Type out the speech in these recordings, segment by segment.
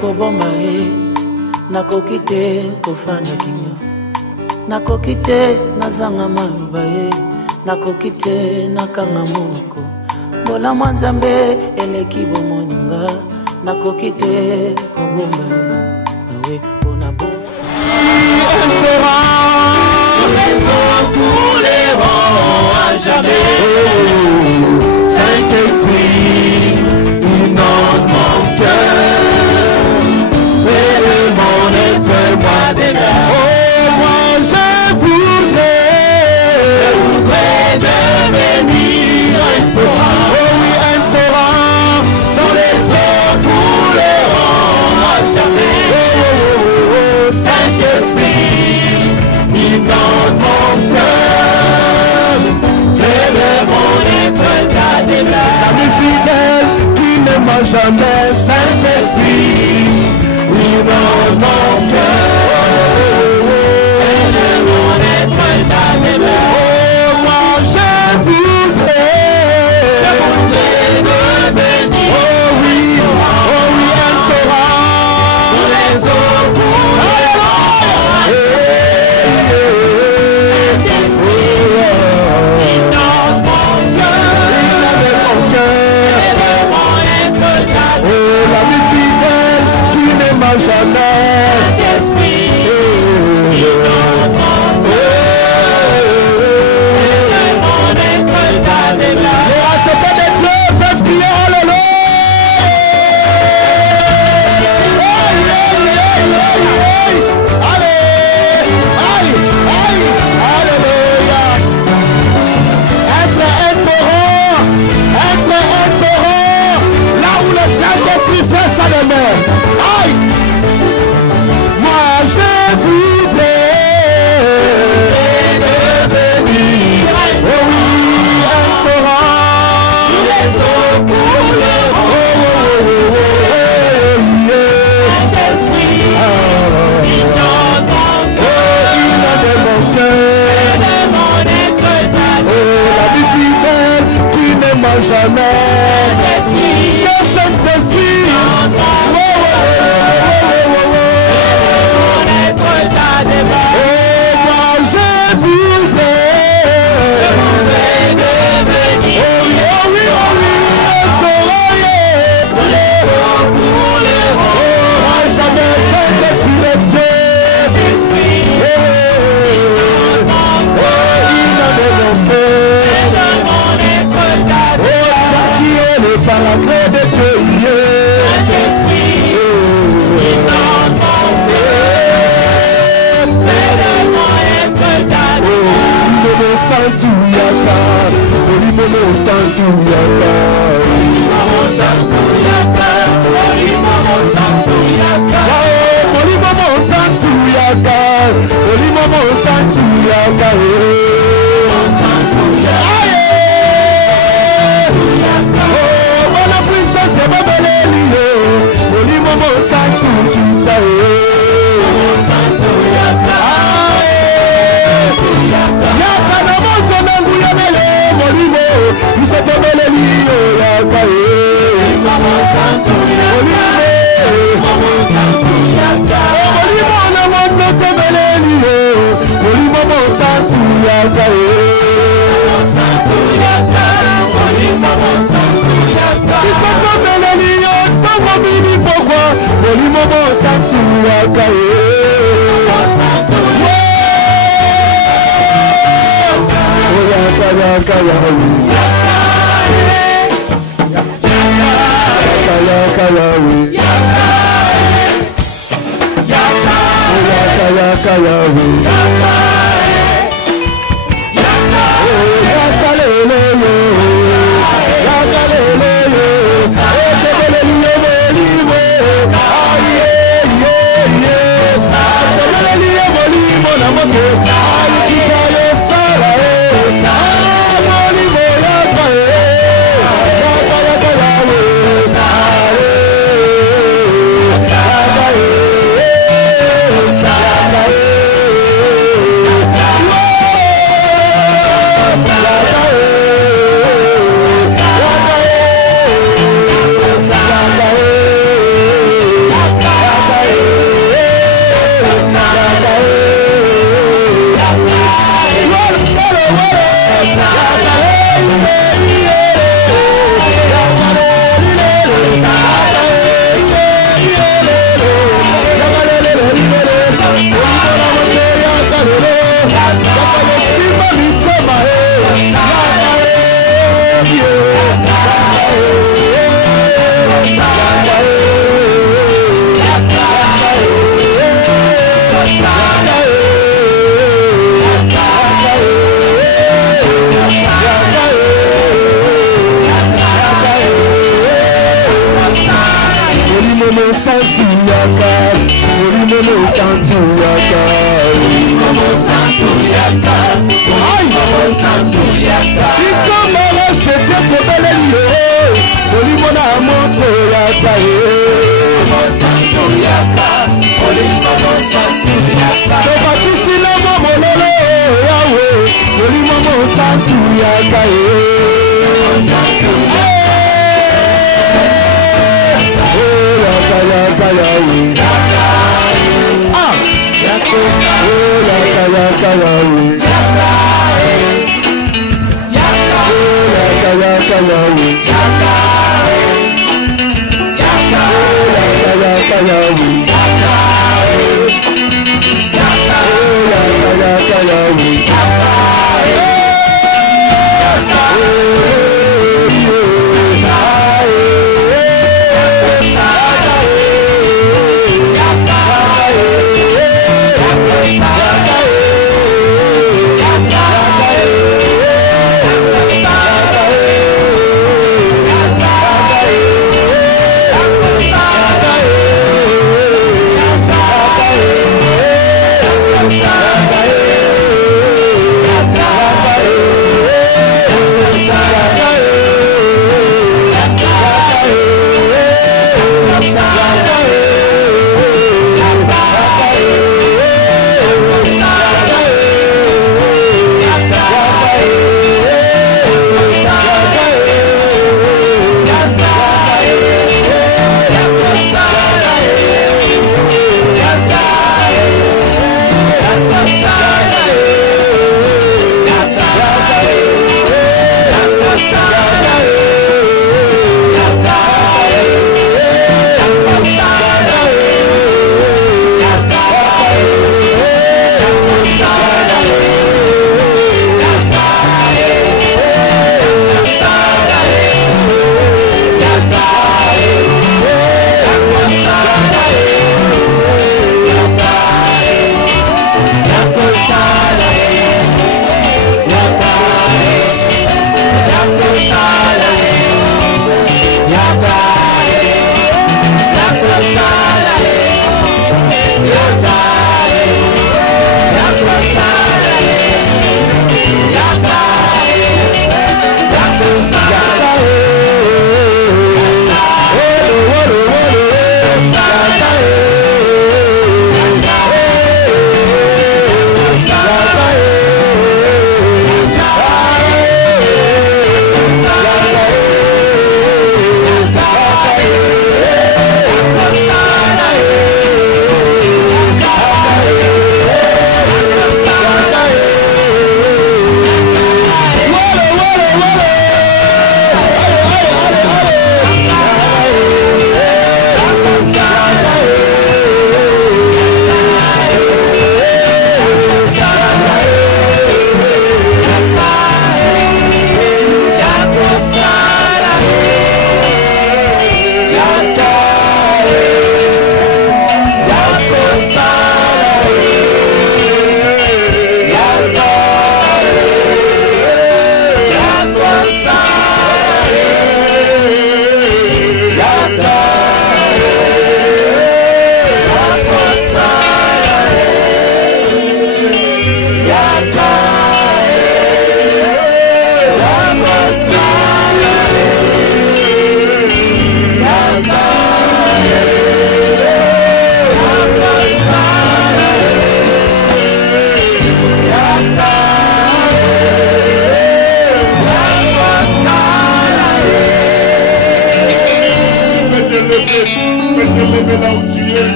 koboma ye, nakoki te kofanda kinyo, nakoki te nazanga maloba ye, nakoki te nakanga monoko. Bola mwanzambe eleki bomoninga, nakoki te koboma ye, awe pona bo. Les eaux couleront à jamais. Saint-Esprit, inonde mon cœur. Fais de mon éteins-moi des larmes. Oh, moi je voudrais devenir un torrent. Oh oui, un torrent dont les eaux couleront à jamais. Oh, Saint-Esprit, inonde mon cœur, fais de mon être ta démarche. L'ami fidèle qui ne ment jamais, Saint-Esprit, inonde mon cœur, fais de mon être ta démarche. Oh, moi je voudrais devenir, oh oui, un torrent, pour les eaux couleront.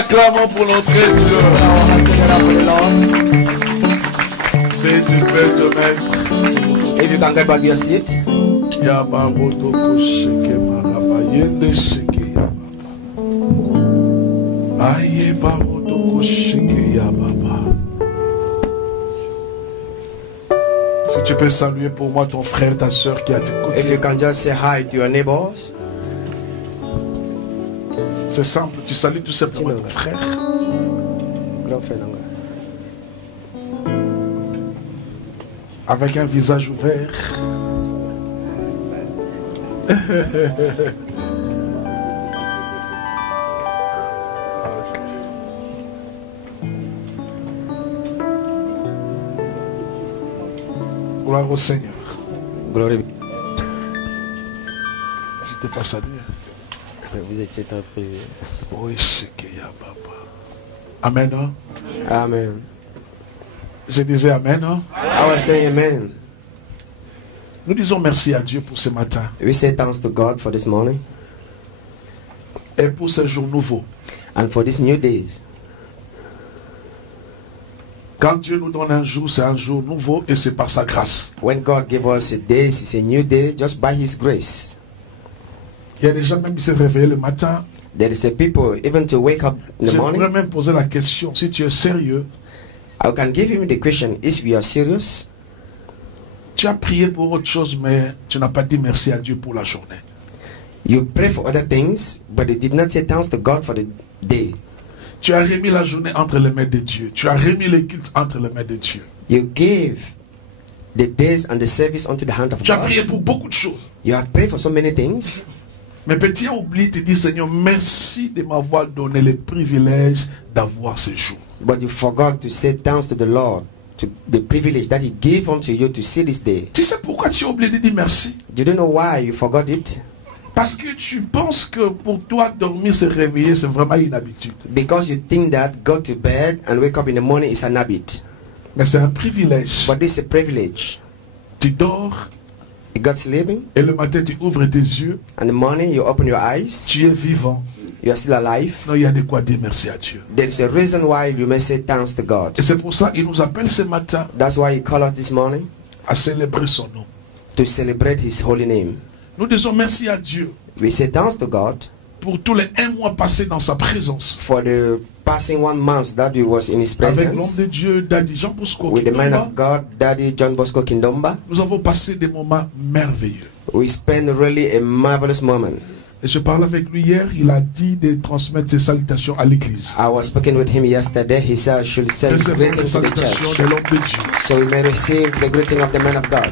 acclamons pour notre Dieu. Si tu peux te mettre. If you can get back your seat. Yabaroto sheke maraba yende sheke yaba. Aye baroto sheke yababa. Si tu peux saluer pour moi ton frère, ta soeur qui a tes If you côtés. can just say hi to your neighbors. C'est simple, tu salues tout simplement ton frère. Avec un visage ouvert. Gloire au Seigneur. Glory. Je t'ai pas salué. Vous étiez très privé. Oui, Shekeya Baba. Amen. Hein? Amen. Je disais Amen. Hein? I was saying amen. Nous disons merci à Dieu pour ce matin We say thanks to God for this morning et pour ces jours nouveaux. and for these new days. Quand Dieu nous donne un jour, c'est un jour nouveau et c'est par sa grâce. When God gave us a day, it's a new day just by His grace. Il y a des gens même qui se réveillent le matin. There is a people, even to wake up in the J'aimerais morning. même poser la question, si tu es sérieux, I can give him the question, if we are serious, tu as prié pour autre chose, mais tu n'as pas dit merci à Dieu pour la journée. you pray for other things, but you did not say thanks to God for the day. Tu as remis la journée entre les mains de Dieu. Tu as remis les cultes entre les mains de Dieu. You gave the days and the service unto the hand of Tu as God. prié pour beaucoup de choses. You have prayed for so many things, Mais petit a oublié, tu dis Seigneur, merci de m'avoir donné le privilège d'avoir ce jour. but you forgot to say thanks to the Lord, to the privilege that He gave unto you to see this day. Tu sais pourquoi tu as oublié de dire merci? Do you know why you forgot it? Parce que tu penses que pour toi, dormir, se réveiller, c'est vraiment une habitude. Because you think that go to bed and wake up in the morning is an habit. Mais c'est un privilège. But this is a privilege. Tu dors You got sleeping, et le matin, tu ouvres tes yeux. and in the morning you open your eyes, Tu es vivant. you are still alive. Non, il y a de quoi dire merci à Dieu. There is a reason why you may say thanks to God. Et c'est pour ça qu'il nous appelle ce matin That's why He called us this morning à célébrer son nom. to celebrate His holy name. Nous disons merci à Dieu We say thanks to God pour tous les 1 mois passés dans sa présence. for the passing 1 month that we was in His Avec l'homme presence de Dieu, Daddy Jean Bosco with the man Kindomba, of God, Daddy John Bosco Kindomba. nous avons passé des moments merveilleux. We spent really a marvelous moment. Et je parlais avec lui hier, il a dit de transmettre ses salutations à l'église. I was speaking with him yesterday. He said I should send Recevons les greetings to the salutations church. de l'homme de Dieu. So we may receive the greeting of the man of God.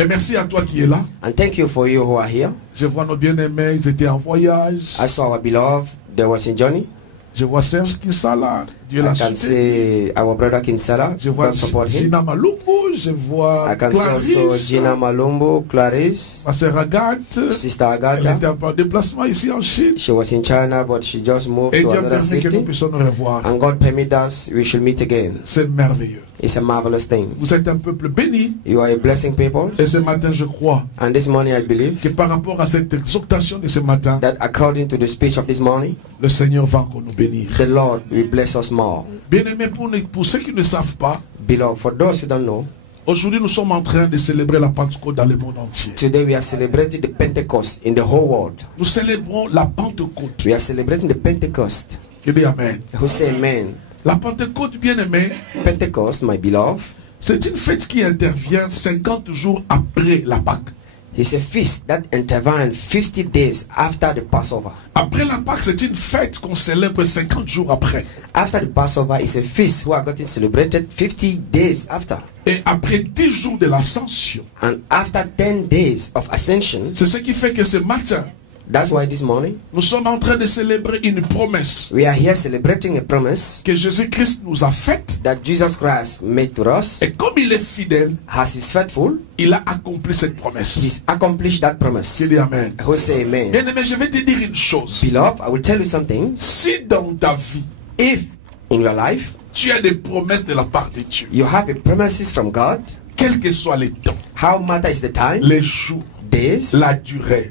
Et merci à toi qui es là. And thank you for you who are here. Je vois nos bien-aimés, ils étaient en voyage. I saw our beloved, there was in Johnny. Je vois Serge qui est là. Dieu I l'a can soutenu. see our brother Kinsala. Je vois God support him. Gina Malumbu. Je vois I can see also Clarisse. Gina Malumbu, Clarice, Ma sœur Agathe. Sister Elle était Agatha. un peu en déplacement ici en Chine. She was in China, but she just moved Et to Dieu a another permis que nous city. puissions nous revoir. And God permit us, we should meet again. C'est merveilleux. It's a marvelous thing. Vous êtes un peuple béni. You are a blessing people. Et ce matin, je crois And this morning I believe que par rapport à cette exhortation de ce matin, that according to the speech of this morning, le Seigneur va encore nous bénir. the Lord will bless us more. Bien-aimés, pour ceux qui ne savent pas, Beloved, for those who don't know, aujourd'hui nous sommes en train de célébrer la Pentecôte dans le monde entier. today we are celebrating the Pentecost in the whole world. Nous célébrons la Pentecôte. We are celebrating the Pentecost. Je dis Amen. Who say amen? La Pentecôte, bien-aimés, Pentecost, my beloved, c'est une fête qui intervient 50 jours après la Pâque. is a feast that intervened 50 days after the Passover. Après la Pâque, c'est une fête qu'on célèbre 50 jours après. After the Passover is a feast who are getting celebrated 50 days after. Et après 10 jours de l'ascension, And after 10 days of ascension, c'est ce qui fait que ce matin, that's why this morning nous sommes en train de célébrer une promesse we are here celebrating a promise que Jésus-Christ nous a faite. that Jesus Christ made to us. Et comme il est fidèle, As He's faithful, il a accompli cette promesse. He's accomplished that promise. Je dis Amen. Who say amen? Bien-aimé, je vais te dire une chose. Beloved, I will tell you something. Si dans ta vie, If in your life tu as des promesses de la part de Dieu, you have a promises from God, quel que soit les temps, how matter is the time, les jours, days, la durée,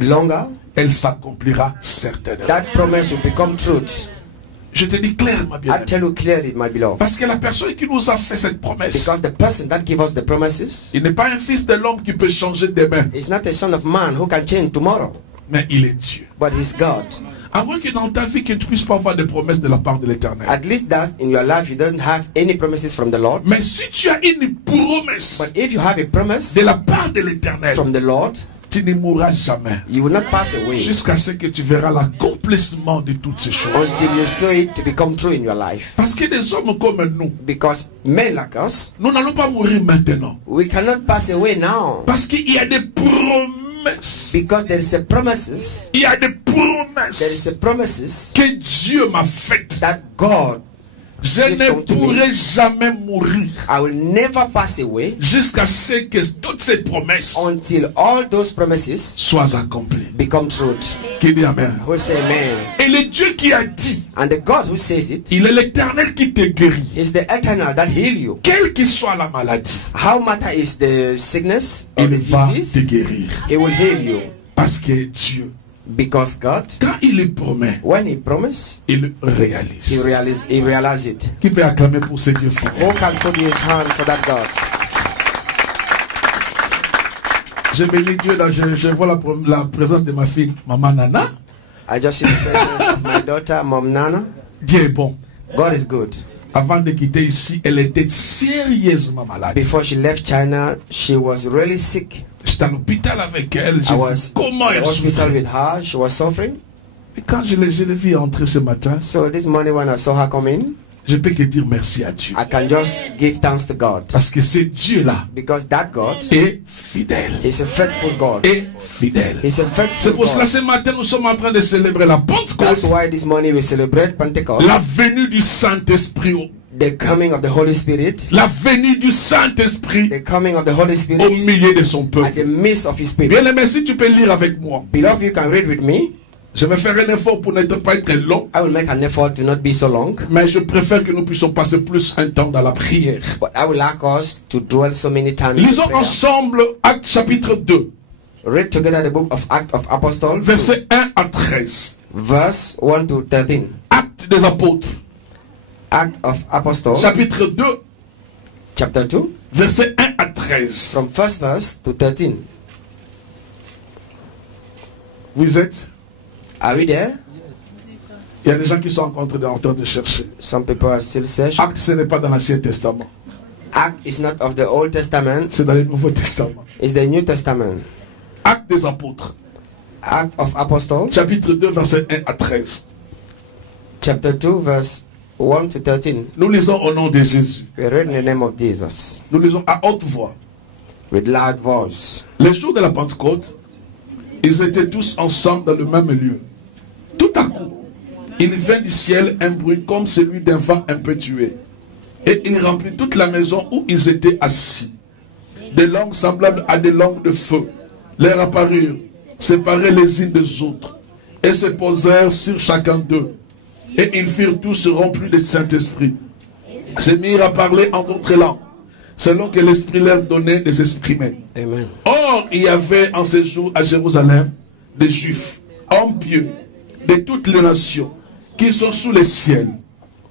longer, elle s'accomplira certainement. That promise will become truth. Je te dis clairement, I bien. tell you clearly, my beloved. Parce que la personne qui nous a fait cette promesse, Because the person that gave us the promises il n'est pas un fils de l'homme qui peut changer demain, is not a son of man who can change tomorrow, mais il est Dieu. but he's God. À moins que dans ta vie, que tu puisses pas avoir des promesses de la part de l'Éternel. At least that in your life you don't have any promises from the Lord. Mais si tu as une promesse But if you have a promise de la part de l'Éternel, from the Lord, tu ne mourras jamais. you will not pass away Jusqu'à ce que tu verras l'accomplissement de toutes ces choses. until you see it to become true in your life. Parce que des hommes comme nous, Because men like us, nous n'allons pas mourir maintenant. we cannot pass away now. Parce qu'il y a des promesses. Because there is a promises, Il y a des there is promesses a promises que Dieu m'a faites. that God, Je ne pourrai jamais mourir I will never pass away jusqu'à ce que toutes ces promesses until all those promises soient accomplies. become truth. Qui dit Amen? Who say amen? Et le Dieu qui a dit, And the God who says it il est l'Éternel qui te guérit. is the eternal that heal you. Quelle que soit la maladie, How matter is the sickness or il the va te disease, guérir. he will heal you. Parce que Dieu, Because God, quand il le promet, when he promised, il le he réalise. realizes it. Qui peut acclamer pour ce Dieu fidèle? Who can put his hand for that God? Je bénis Dieu, là, je vois la présence de ma fille, Maman Nana. I just see the presence of my daughter, Mom Nana. Dieu est bon. God is good. Avant de quitter ici, elle était sérieusement malade. Before she left China, she was really sick. J'étais à l'hôpital avec elle. I was Comment in the elle hospital souffrait. with her. She was suffering. Et quand je l'ai vue entrer ce matin, So this morning when I saw her come in, je peux que dire merci à Dieu. I can just give thanks to God. Parce que ce Dieu-là Because that God est fidèle. is a faithful God. Est fidèle. He's a C'est faithful pour cela God. ce matin nous sommes en train de célébrer la That's Pentecôte, why this morning we celebrate Pentecost, la venue du Saint-Esprit, the coming of the Holy Spirit, la venue du Saint-Esprit the coming of the Holy au Spirit milieu de son at peuple. the midst of His people. Bien aimé, si tu peux lire avec moi, Beloved, you can read with me. je vais faire un effort pour n'être pas être long, I will make an effort to not be so long, mais je préfère que nous puissions passer plus un temps dans la prière. but I will ask us to dwell so many times in Lisons prayer. ensemble Actes chapitre 2, Read together the book of Acts of Apostles, versets 1 à 13. verse 1 to 13. Actes des apôtres, Act of Apostles, chapitre 2, chapter 2, versets 1 à 13. from first verse to 13. Vous êtes? Are we there? Il y a des gens qui sont en train de chercher. Some people are still searching. Actes, ce n'est pas dans l'Ancien Testament, Act is not of the Old Testament, c'est dans le Nouveau Testament. it's the New Testament. Actes des apôtres, Act of Apostles, chapitre 2, versets 1 à 13. chapter 2, verse 1 to 13. Nous lisons au nom de Jésus. We read in the name of Jesus Nous lisons à haute voix. with loud voice. Les jours de la Pentecôte, ils étaient tous ensemble dans le même lieu. Tout à coup, il vint du ciel un bruit comme celui d'un vent impétueux. Et il remplit toute la maison où ils étaient assis. Des langues semblables à des langues de feu leur apparurent, séparées les unes des autres, et se posèrent sur chacun d'eux. Et ils furent tous remplis du Saint-Esprit. Se mirent à parler en d'autres langues, selon que l'Esprit leur donnait de s'exprimer. Amen. Or, il y avait en ce jour à Jérusalem des Juifs, hommes pieux, de toutes les nations, qui sont sous les ciels.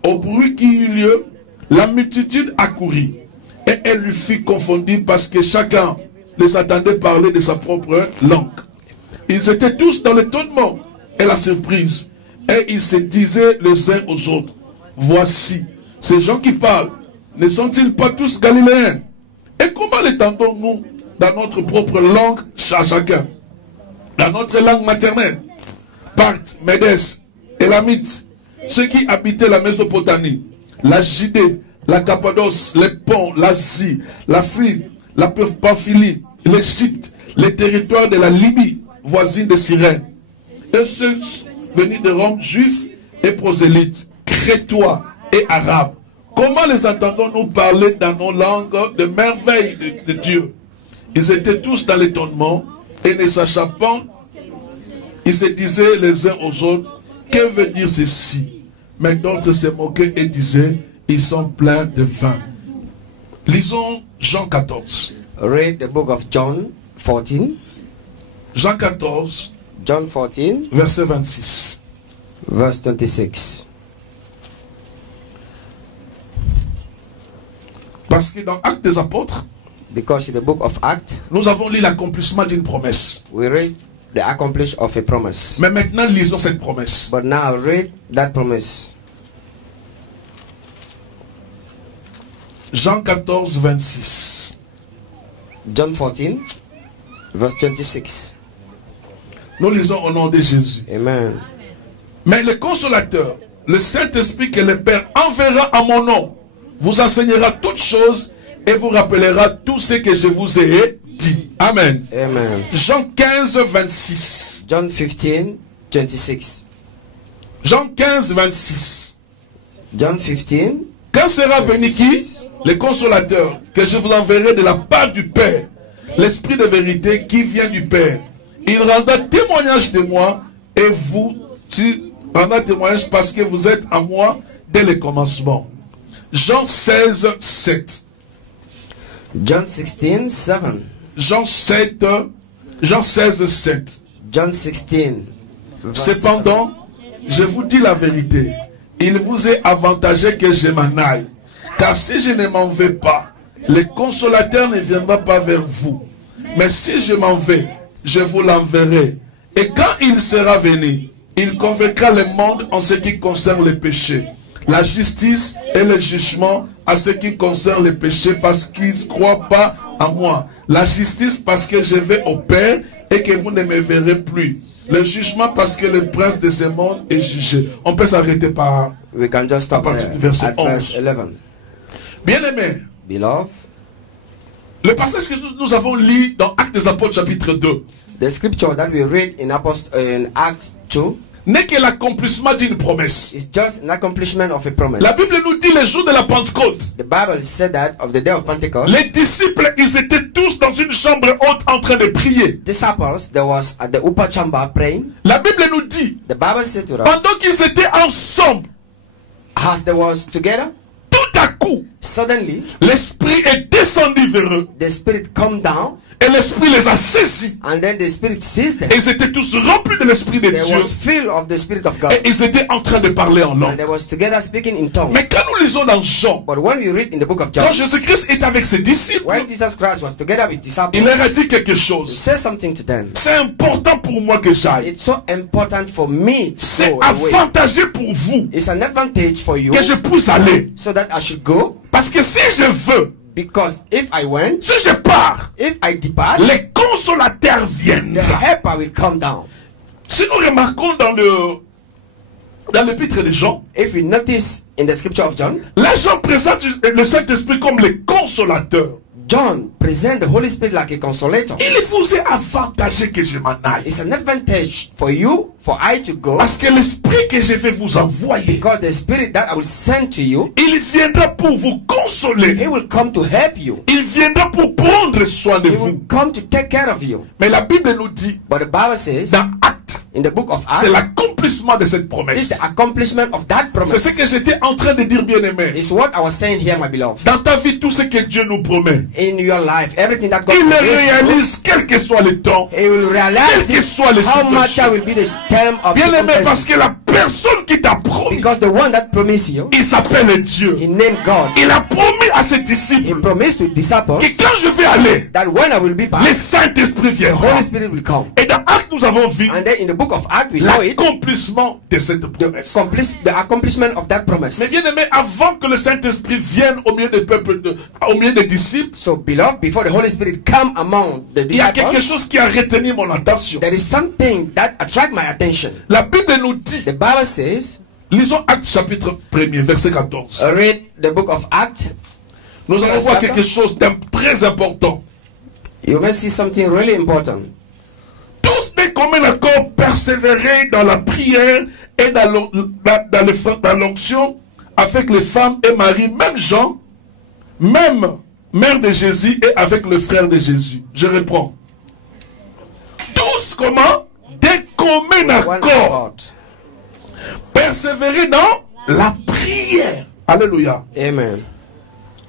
Au bruit qui eut lieu, la multitude accourut, et elle lui fut confondue parce que chacun les attendait parler de sa propre langue. Ils étaient tous dans l'étonnement et la surprise, et ils se disaient les uns aux autres, voici, ces gens qui parlent, ne sont-ils pas tous galiléens? Et comment l'étendons-nous dans notre propre langue à chacun? Dans notre langue maternelle, Parthes, Médès, Élamites, ceux qui habitaient la Mésopotamie, la Judée, la Cappadoce, les ponts, l'Asie, la Phrygie, la Pamphylie, l'Égypte, les territoires de la Libye, voisine de Cyrène. Et ceux venus de Rome, juifs et prosélytes, crétois et arabes. Comment les entendons-nous parler dans nos langues de merveilles de Dieu? Ils étaient tous dans l'étonnement et ne sachant pas, ils se disaient les uns aux autres, que veut dire ceci? Mais d'autres se moquaient et disaient, ils sont pleins de vin. Lisons Jean 14. Read the book of John 14. Jean 14, John 14, verset 26. verse 26. Parce que dans Actes des Apôtres, Because in the book of Acts, nous avons lu l'accomplissement d'une promesse. we read the accomplishment of a promise. Mais maintenant, lisons cette promesse. But now read that promise. Jean 14, 26. John 14, verse 26. Nous lisons au nom de Jésus. Amen. Mais le consolateur, le Saint-Esprit que le Père enverra à mon nom, vous enseignera toutes choses et vous rappellera tout ce que je vous ai dit. Amen. Amen. Jean 15, 26. John 15, 26. Jean 15, 26. John 15. Quand sera venu qui? Le consolateur, que je vous enverrai de la part du Père, l'Esprit de vérité qui vient du Père. Il rendra témoignage de moi et vous rendra témoignage parce que vous êtes en moi dès le commencement. Jean 16, 7. John 16, 7. Jean 16, 7. John 16. verse Cependant, je vous dis la vérité. Il vous est avantageux que je m'en aille. Car si je ne m'en vais pas, le consolateur ne viendra pas vers vous. Mais si je m'en vais, je vous l'enverrai. Et quand il sera venu, il convaincra le monde en ce qui concerne le péché, la justice et le jugement en ce qui concerne le péché parce qu'ils ne croient pas en moi. La justice parce que je vais au Père et que vous ne me verrez plus. Le jugement parce que le prince de ce monde est jugé. On peut s'arrêter par... We can just stop à partir there du verset at verse 11. 11. Bien-aimés, Beloved, le passage que nous avons lu dans Actes des Apôtres chapitre 2 the scripture that we read in Acts 2 n'est que l'accomplissement d'une promesse. is just an accomplishment of a promise. La Bible nous dit le jour de la Pentecôte, The Bible said that of the day of Pentecost, les disciples, ils étaient tous dans une chambre haute en train de prier. disciples, there was at the upper chamber praying. La Bible nous dit, The Bible said to us, pendant qu'ils étaient ensemble, as they was together, tout à coup, suddenly l'Esprit est descendu vers eux. the Spirit come down, Et l'Esprit les a saisis. and then the Spirit seized them. Et ils étaient tous remplis de l'Esprit de They Dieu. was filled of the Spirit of God, Et ils étaient en train de parler en and langue. they was together speaking in tongues. Mais quand nous lisons dans Jean, But when we read in the book of John, quand Jésus-Christ est avec ses disciples, when Jesus Christ was together with disciples, il leur a dit quelque he chose. said something to them. C'est important pour moi que j'aille. It's so important for me to C'est go away. avantageux pour vous It's an advantage for you que je puisse aller. so that I should go. Parce que si je veux, Because if I went, si je pars, if I depart, les consolateurs the viennent. helper will come down. Si nous remarquons dans l'épître de Jean, If we notice in the scripture of John, là Jean présente le Saint-Esprit comme le consolateur. John presents the Holy Spirit like a consolator. Il vous est avantageux que je m'en aille. It's an advantage for you, for I to go, Parce que l'Esprit que je vais vous envoyer, because the Spirit that I will send to you, il viendra pour vous consoler. He will come to help you. Il viendra pour prendre soin de He vous. will come to take care of you. Mais la Bible nous dit, But the Bible says, dans Actes, in the book of c'est Acts, l'accomplissement de cette this is promesse. the accomplishment of that C'est ce que promise. j'étais en train de dire, bien-aimé. It's what I was saying here, my beloved. Dans ta vie, tout ce que Dieu nous promet, In your life, everything that God il le promises you, réalise quel que soit le temps. He will realize Quel que it, soit les how much situations. will be the term of Bien-aimé, parce circumstances. que la personne qui t'a promis, Because the one that promised you, il s'appelle Dieu. He named God. Il a promis à ses He disciples promised to disciples que quand je vais aller, that when I will be le back, Saint-Esprit the viendra. Holy Spirit will come. Et dans Actes, nous avons vu And then in the book of Acts, we saw it, l'accomplissement de cette promesse. the accomplishment of that Mais promise. bien aimé, avant que le Saint-Esprit vienne au milieu des peuples, au milieu des disciples, So, beloved, before the Holy Spirit come among the il y a quelque disciples, chose qui a retenu mon attention. there is something that attract my attention. La Bible nous dit, The Bible says, lisons Actes chapitre 1er, verset 14. read the book of Acts. Nous allons voir quelque chose de très important. You may see something really important. Tous d'un commun accord persévérer dans la prière et dans l'onction avec les femmes et Marie, même Jean, même mère de Jésus et avec le frère de Jésus. Je reprends. Tous comment? D'un commun One accord. accord. Persévérer dans la prière. Alléluia. Amen.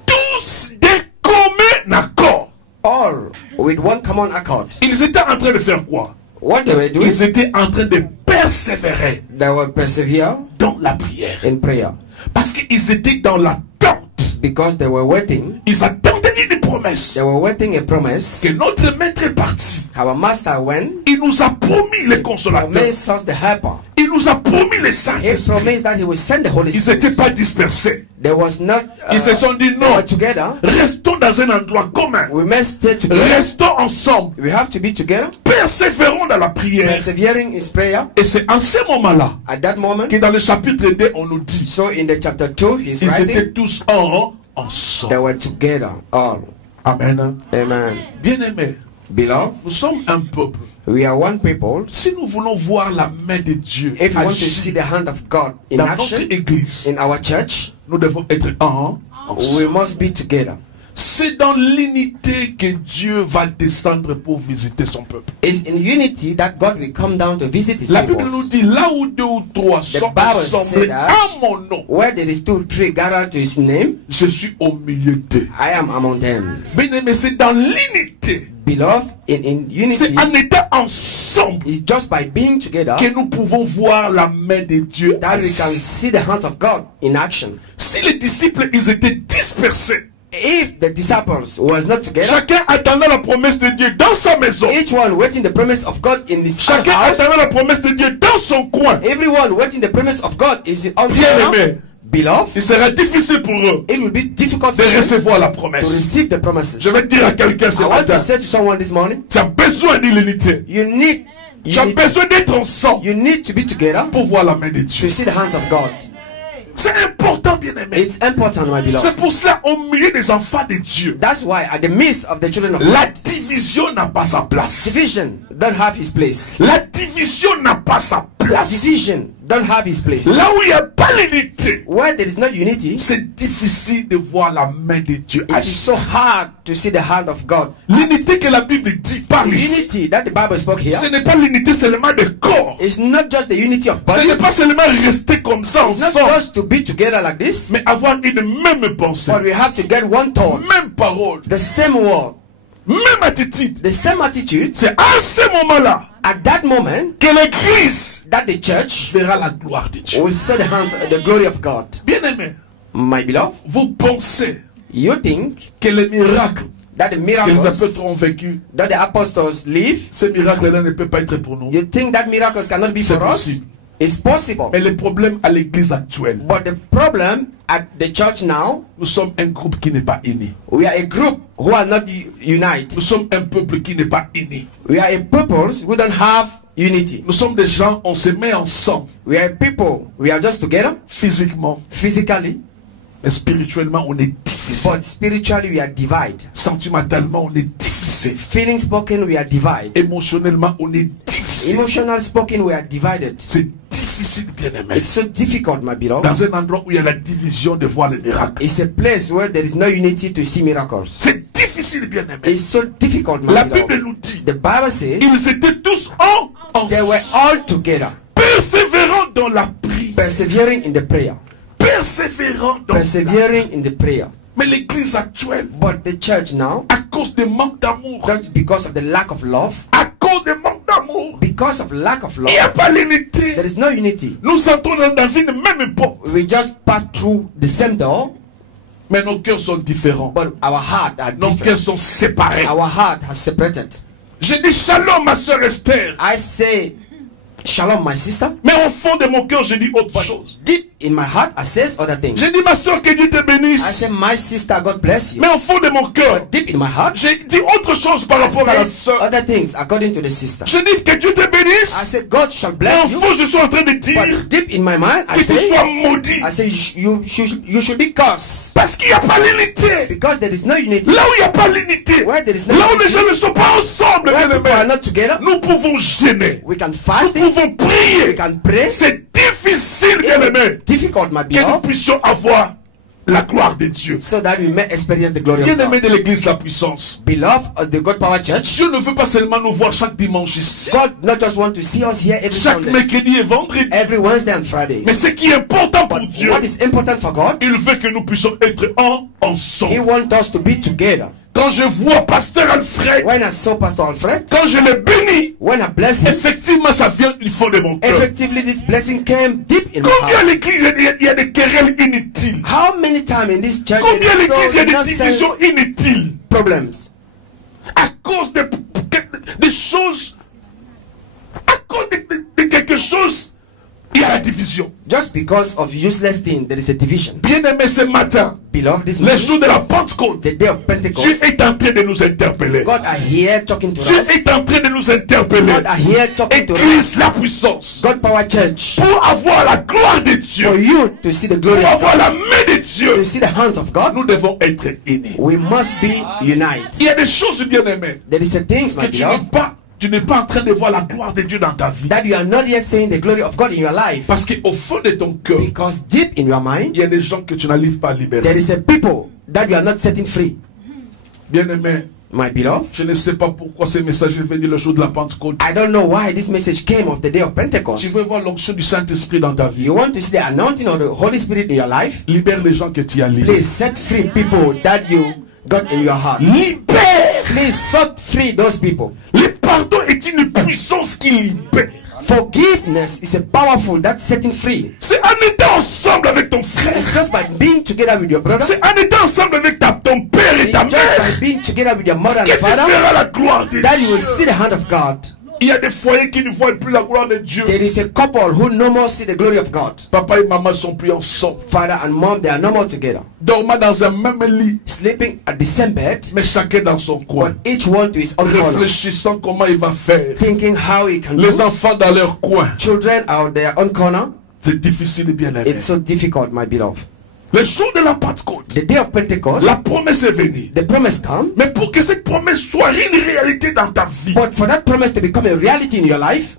Tous d'un commun accord. All with one common accord. Ils étaient en train de faire quoi? What they were doing, Ils étaient en train de persévérer they were persevere dans la prière. in prayer Parce qu'ils étaient dans l'attente. because they were waiting. Ils attendaient une promesse. They were waiting a promise. Que notre maître est parti. Our master went. Il nous a promis les He consolateurs. promised us the helper. Il nous a promis les He Saint-Esprit. promised that he will send the Holy Ils n'étaient Spirit. pas dispersés. There was not. Ils se sont dit They non. were together. Restons dans un endroit commun. We must stay together. Restons ensemble. We have to be together. Persévérons dans la prière. Persevering is prayer. Et c'est en ce moment-là At that moment. que dans le chapitre 2, on nous dit So in the chapter 2, he's ils writing. étaient tous ensemble. They were together. All. Amen. Amen. Bien-aimés, Beloved, nous sommes un peuple. we are one people. Si nous voulons voir la main de Dieu If we want to agir see the hand of God in dans action notre église, in our church, nous devons être we must be together. C'est dans l'unité que Dieu va descendre pour visiter son peuple. It's in unity that God will come down to visit his La people. Bible nous dit, là où deux ou trois sont Bible assemblés said that à mon nom, where there is 2 or 3 gathered to his name, je suis au milieu d'eux. I am among them. Bien-aimé, c'est dans l'unité, Beloved, in c'est unity, en étant ensemble it's just by being together que nous pouvons voir la main de Dieu that we can agir. see the hands of God in action. Si les disciples ils étaient dispersés, If the disciples was not together, chacun attendait la promesse de Dieu dans sa maison, each one waiting the promise of God in his own chacun house, attendait la promesse de Dieu dans son coin, everyone waiting the promise of God is on bien-aimé, Beloved, il sera difficile pour eux it will be difficult de for them recevoir la to promesse. receive the promises. Je vais dire à quelqu'un ce I want matin, to say to someone this morning, tu as besoin de l'unité. you need Tu as besoin d'être ensemble to be together pour voir la main de to Dieu. see the hands of God. C'est important, bien-aimé. It's important, my beloved. C'est pour cela, au milieu des enfants de Dieu, That's why at the midst of the children of la God, division n'a pas sa place. division don't have his place. La division n'a pas sa place. Division don't have his place. Là où il n'y a pas l'unité, Where there is not unity, c'est difficile de voir la main de Dieu it is agir. so hard to see the hand of God. L'unité que la Bible dit par The ici, unity that the Bible spoke here, ce n'est pas l'unité seulement de corps. it's not just the unity of Ce body. n'est pas seulement rester comme ça It's not ensemble, just to be together like this, mais avoir une même pensée, but we have to get one thought, même parole, the same word, même attitude. the same attitude. C'est à ce moment-là At that moment, que l'Église that the church verra la gloire de Dieu. will see the hands, the glory of God. Bien-aimé, My beloved, vous pensez you think que les miracles that the que les miracles apôtres ont vécus, that the apostles live, ces miracles-là ne peuvent pas être pour nous. you think that miracles cannot be C'est for us? possible. It's possible. Mais le problème à l'Église actuelle, But the problem at the church now, nous sommes un groupe qui n'est pas uni. we are a group who are not united. Nous sommes un peuple qui n'est pas uni. We are a people who don't have unity. Nous sommes des gens, on se met ensemble We are people, we are just together physiquement, physically, mais spirituellement on est difficile. but spiritually we are divided. Sentimentalement on est difficile. Feeling spoken, we are divided. Émotionnellement on est difficile. Emotional spoken, we are divided. C'est difficile, bien-aimé. It's so difficult, my beloved. Dans un endroit où il y a la division de voir les miracles. It's a place where there is no unity to see miracles. C'est difficile, bien-aimé. It's so difficult, my La Bible beloved. nous dit, The Bible says ils étaient tous they were ensemble, all together, persévérant dans la prière. persevering in the prayer. Persévérant dans la Persevering in the prayer. Mais l'église actuelle, But the church now, à cause de manque d'amour, that's because of the lack of love. à cause de manque d'amour, Because of lack of il n'y a love, pas l'unité. there is no unity. Nous entrons dans une même porte, We just pass through the same door, mais nos cœurs sont différents. but our heart are Nos different. cœurs sont séparés. Our heart has separated. Je dis shalom, ma soeur Esther. I say, Shalom, my sister. Mais au fond de mon cœur, je dis autre chose. Deep in my heart, I says other things. Je dis ma soeur, que Dieu te I bénisse. say, my sister, God bless you. Mais au fond de mon cœur, Deep in my heart, j'ai dit autre chose par I rapport à la says soeur. other things according to the sister. Je dis que Dieu te I bénisse. say, God shall Mais au bless you. fond, je suis en train de dire But deep in my mind, I que tu say, sois maudit. you should be cursed. Parce qu'il n'y a pas l'unité. Because there is no unity. Là où il n'y a pas l'unité, Where there is no là où les unity, gens ne sont pas ensemble, where bien people are aimés, not together, nous pouvons gêner. we can Nous fast, pouvons we prier. can pray. C'est difficile, bien aimé, Difficult, my que nous beloved, puissions avoir la gloire de Dieu. so that we may experience the glory of Bien aimé God. de l'église, la puissance. Beloved of the God Power Church, Dieu ne veut pas seulement nous voir chaque dimanche ici, God not just want to see us here every chaque Sunday, mercredi et vendredi. every Wednesday and Friday. Mais ce qui est important pour Dieu, What is important for God, il veut que nous puissions être He ensemble. wants us to be together. Quand je vois Pasteur Alfred, when I saw Pastor Alfred, quand je le bénis, when I blessed him, effectivement, ça vient du fond de mon cœur. effectively this blessing came deep in my Combien à heart. l'église il y a des querelles inutiles? How many times in this church Combien à there l'église il y a is des so divisions nonsense inutiles? problems? À cause des choses, à cause de quelque chose, il y a la division. Just because of useless thing, there is a division. Bien-aimé, ce matin, Beloved, this le morning, jour de la Pentecôte, the day of Dieu Pentecost, est en train de nous interpeller. God are here talking to Dieu us. est en train de nous interpeller. God are here talking to us. Église, la puissance. God Power Church, Pour avoir la gloire de for Dieu, you to see the glory pour of avoir God, la main de Dieu, to see the hands of God, nous devons être unis. we must be united. Il y a des choses, bien-aimé, There is a things, que my beloved, tu n'es pas en train de voir la gloire de Dieu dans ta vie. that you are not yet seeing the glory of God in your life. Parce qu'au fond de ton cœur, Because deep in your mind, il y a des gens que tu n'arrives pas à libérer. there is a people that you are not setting free. Bien-aimé, My beloved, je ne sais pas pourquoi ce message est venu le jour de la Pentecôte. I don't know why this message came of the day of Tu Pentecost. veux voir l'onction du Saint-Esprit dans ta vie. You want to see the anointing of the Holy Spirit in your life? Libère les gens que tu as liés. Please set free people that you got in your heart. Libère. Please set free those people. Le pardon est une puissance qui libère. Forgiveness is a powerful that's setting free. C'est en étant ensemble avec ton frère. It's just by being together with your brother. C'est en étant ensemble avec ton père et It's ta just mère by being together with your mother and que tu father verras la gloire de that you will Dieu. see the hand of God. Il y a des foyers qui ne voient plus la gloire de Dieu. There is a couple who no more see the glory of God. Papa et maman sont plus ensemble. Father and mom, they are no more together. Dormant dans un même lit, Sleeping at the same bed, mais chacun dans son coin. but each one to his own corner. Réfléchissant comment il va faire. Thinking how he can Les do. enfants dans leur coin. Children are their own corner. C'est difficile et bien aimé. It's so difficult, my beloved. Le jour de la Pentecôte, The day of Pentecost, la promesse est venue. the promise come. Mais pour que cette promesse soit une réalité dans ta vie, But for that promise to become a reality in your life,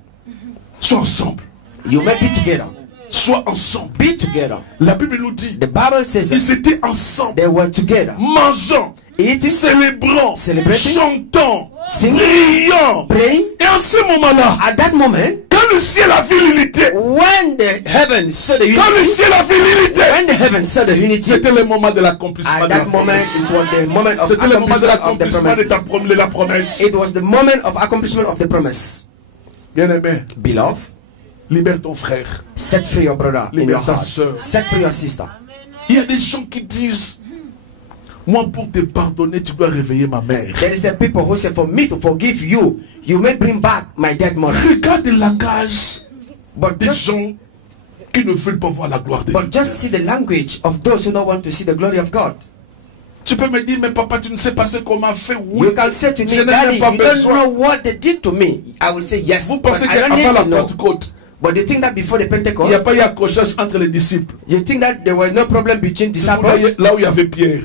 sois ensemble. you must be together. Sois ensemble. Be together. La Bible nous dit, The Bible says ils that étaient ensemble, they were together. mangeant, Eating, célébrant, Celebrating, chantant, singing, priant. praying. Et en ce moment-là, At that moment, quand le ciel a vu l'unité, when the heavens saw the quand le unity, ciel a vu l'unité, when the heavens saw the unity, c'était le moment de l'accomplissement at de la that moment promesse. it was the moment of C'était le moment de accomplishment of the l'accomplissement promise. de la promesse. It was the moment of accomplishment of the promise. Bien-aimé, Beloved, libère ton frère. set free your brother in your Libère ta heart. sœur. Set free your sister. Il y a des gens qui disent, moi pour te pardonner, tu dois réveiller ma mère. There is a people who say, for me to forgive you, you may bring back my dead mother. Regarde le langage But des just, gens qui ne veulent pas voir la gloire de Dieu. but just see the language of those who don't want to see the glory of God. Tu peux me dire, mais papa, tu ne sais pas ce qu'on m'a fait. Oui, You can say to je me, n'ai Daddy, même pas you don't besoin. know what they did to me. I will say yes, Vous but pensez I don't qu'avant need la to know. Pentecôte, But you think that before the il n'y a Pentecost, pas eu accrochage entre les disciples. you think that there was no problem between Vous voyez, disciples? là où il y avait Pierre,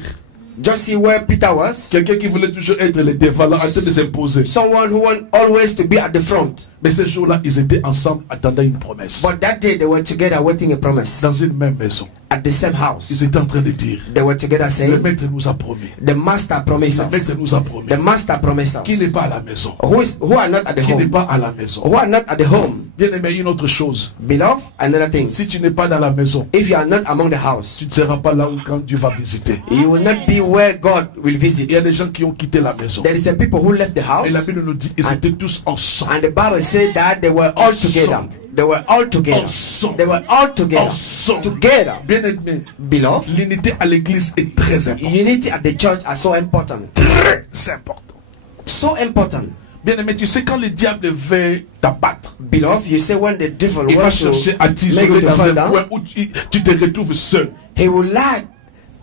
Just see where Peter was. quelqu'un qui voulait toujours être le dévalant, en train de s'imposer. Someone who want always to be at the front. Mais ce jour-là, ils étaient ensemble, attendant une promesse. But that day they were together waiting a promise. Dans une même maison. At the same house. Ils étaient en train de dire, They were together le saying, maître nous a promis. the master promised Le maître us. nous a promis. The master promised Qui n'est us. pas à la maison. Who are not at the Qui n'est home. pas à la maison. Who are not at the home. Bien aimé, une autre chose. Beloved, another thing. Si tu n'es pas dans la maison, If you are not among the house, tu ne seras pas là où quand Dieu va visiter. you will not be where God will visit. Il y a des gens qui ont quitté la maison. There is a people who left the house. Et la Bible nous dit, ils étaient tous ensemble. And the Bible said that they were all together. They were all together. Ensemble. They were all together. Ensemble. Together. Bien aimé, Beloved, l'unité à l'église est très importante. unity at the church are so important. Très important. So important. Bien aimé, tu sais quand le diable veut t'abattre, Beloved, you say when the devil il va wants chercher à to make t'isoler you to dans fall un down, coin où tu te retrouves seul. he will like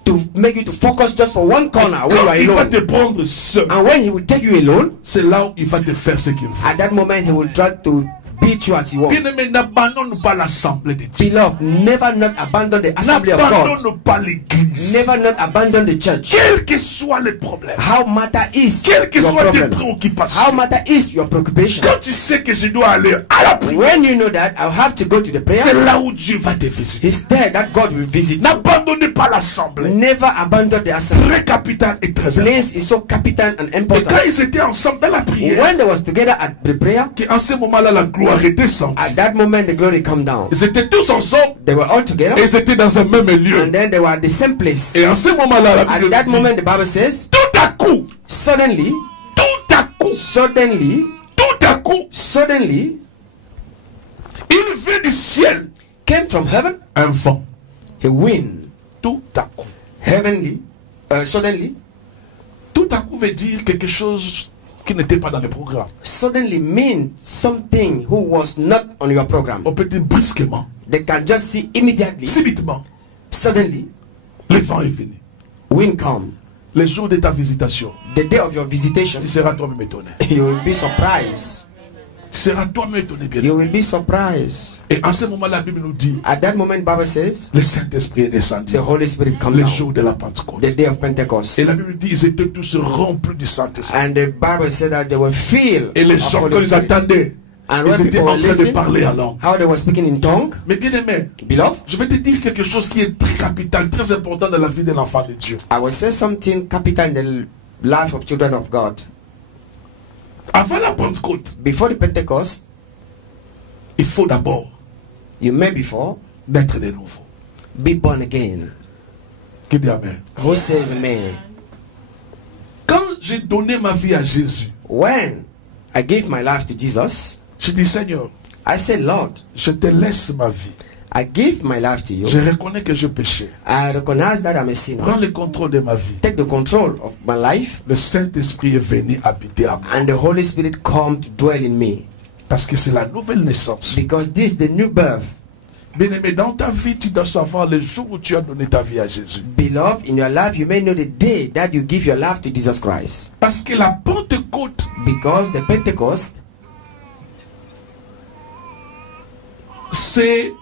to make you to focus just for one corner where you Quand are il va alone. te prendre seul, And when he will take you alone, c'est là où il va te faire ce qu'il faut. at that moment he will try to beat you as he wants. Bien aimé, n'abandonne pas l'assemblée de Dieu. Beloved, never not abandon the assembly of God. N'abandonne pas l'église. Never not abandon the church. Quel que soit le problème, How matter is quelles que your soient tes problem. préoccupations, How matter is your preoccupation. quand tu sais que je dois aller à la prière, When you know that I have to go to the c'est prayer, là où Dieu va te visiter. it's there that God will visit you. N'abandonnez pas l'assemblée. Never abandon the assembly. Très capital et très important. Place is so capital and Et important. quand ils étaient ensemble dans la prière, When they was together at the prayer, qu'en ce moment-là, la gloire gloire est descendue. At that moment, the glory come down. Ils étaient tous ensemble They were all together, et ils étaient dans un même lieu. and then they were at the same place. Et en ce moment-là, la At Bible that dit, moment, the Bible says, tout à coup, suddenly, il vient du ciel came from heaven un vent. a wind. Tout à coup. Suddenly Tout à coup veut dire quelque chose qui n'était pas dans le programme. means something who was not on your program. On peut dire brusquement, They can just see immediately. subitement, Suddenly, le vent est venu. wind come. Le jour de ta visitation, The day of your visitation, tu seras toi-même étonné. you will be surprised. Tu seras toi-même étonné, bien. You will be surprised. Et en ce moment, la Bible nous dit, At that moment, Bible says, le Saint-Esprit est descendu. the Holy Spirit come Le down. jour de la Pentecôte. The day of Pentecost. Et la Bible dit, ils étaient tous remplis du Saint-Esprit. And the Bible said that they were filled Et les of gens, Holy quand ils Spirit. attendaient, And ils when étaient people en were train de listening, parler à langue. how they were speaking in tongue, Mais bien aimé, beloved, je vais te dire quelque chose qui est très capital, très important dans la vie de l'enfant de Dieu. I will say something capital in the life of children of God. Avant la Pentecôte, Before the Pentecost, il faut d'abord you may before naître de nouveau. be born again. Qui dit Amen? Who says amen? Quand j'ai donné ma vie à Jésus, When I gave my life to Jesus, je dis Seigneur, I said, Lord, je te laisse ma vie. I give my life to you. Je reconnais que je péchais. I recognize that I'm a sinner. Prends le contrôle de ma vie. Take the control of my life, Le Saint-Esprit est venu habiter à moi. and the Holy Spirit come to dwell in me. Parce que c'est la nouvelle naissance. Because this is the new birth. Bien-aimé, dans ta vie, tu dois savoir le jour où tu as donné ta vie à Jésus. Beloved, in your life, you may know the day that you give your life to Jesus Christ. Parce que la Pentecôte, Because the Pentecost, c'est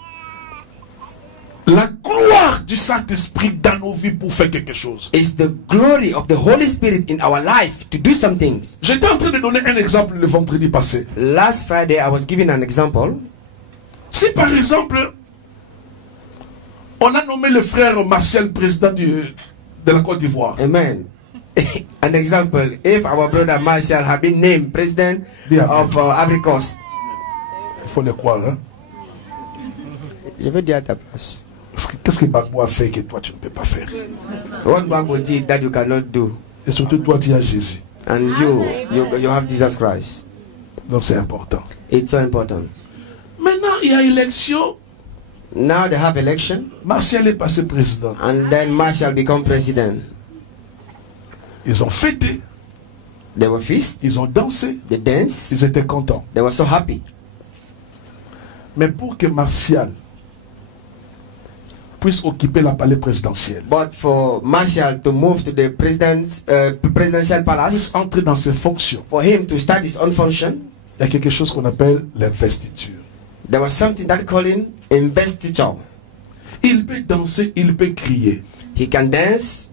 la gloire du Saint-Esprit dans nos vies pour faire quelque chose. is the glory of the Holy Spirit in our life to do some things. J'étais en train de donner un exemple le vendredi passé. Last Friday, I was giving an example. Si par exemple, on a nommé le frère Martial président de la Côte d'Ivoire. Amen. An example, if our brother Marshall had been named president Yeah. of Ivory Coast, Il faut le croire. Hein? je veux dire à ta place. Qu'est-ce que Bagbo a fait que toi tu ne peux pas faire? What Bible did that you cannot do, Et surtout toi tu as Jésus. and you have Jesus Christ. Donc c'est important. It's so important. Maintenant il y a élection. Now they have election, Martial est passé président. and then Marshall become president. Ils ont fêté. They were feast, Ils ont dansé. they danced, Ils étaient contents. they were so happy. Mais pour que Martial puisse occuper la palais présidentiel, But for Marshall to move to the presidential puisse palace, entrer dans ses fonctions, for him to start his own function, il y a quelque chose qu'on appelle l'investiture. there was something that calling investiture. Il peut danser, il peut crier. He can dance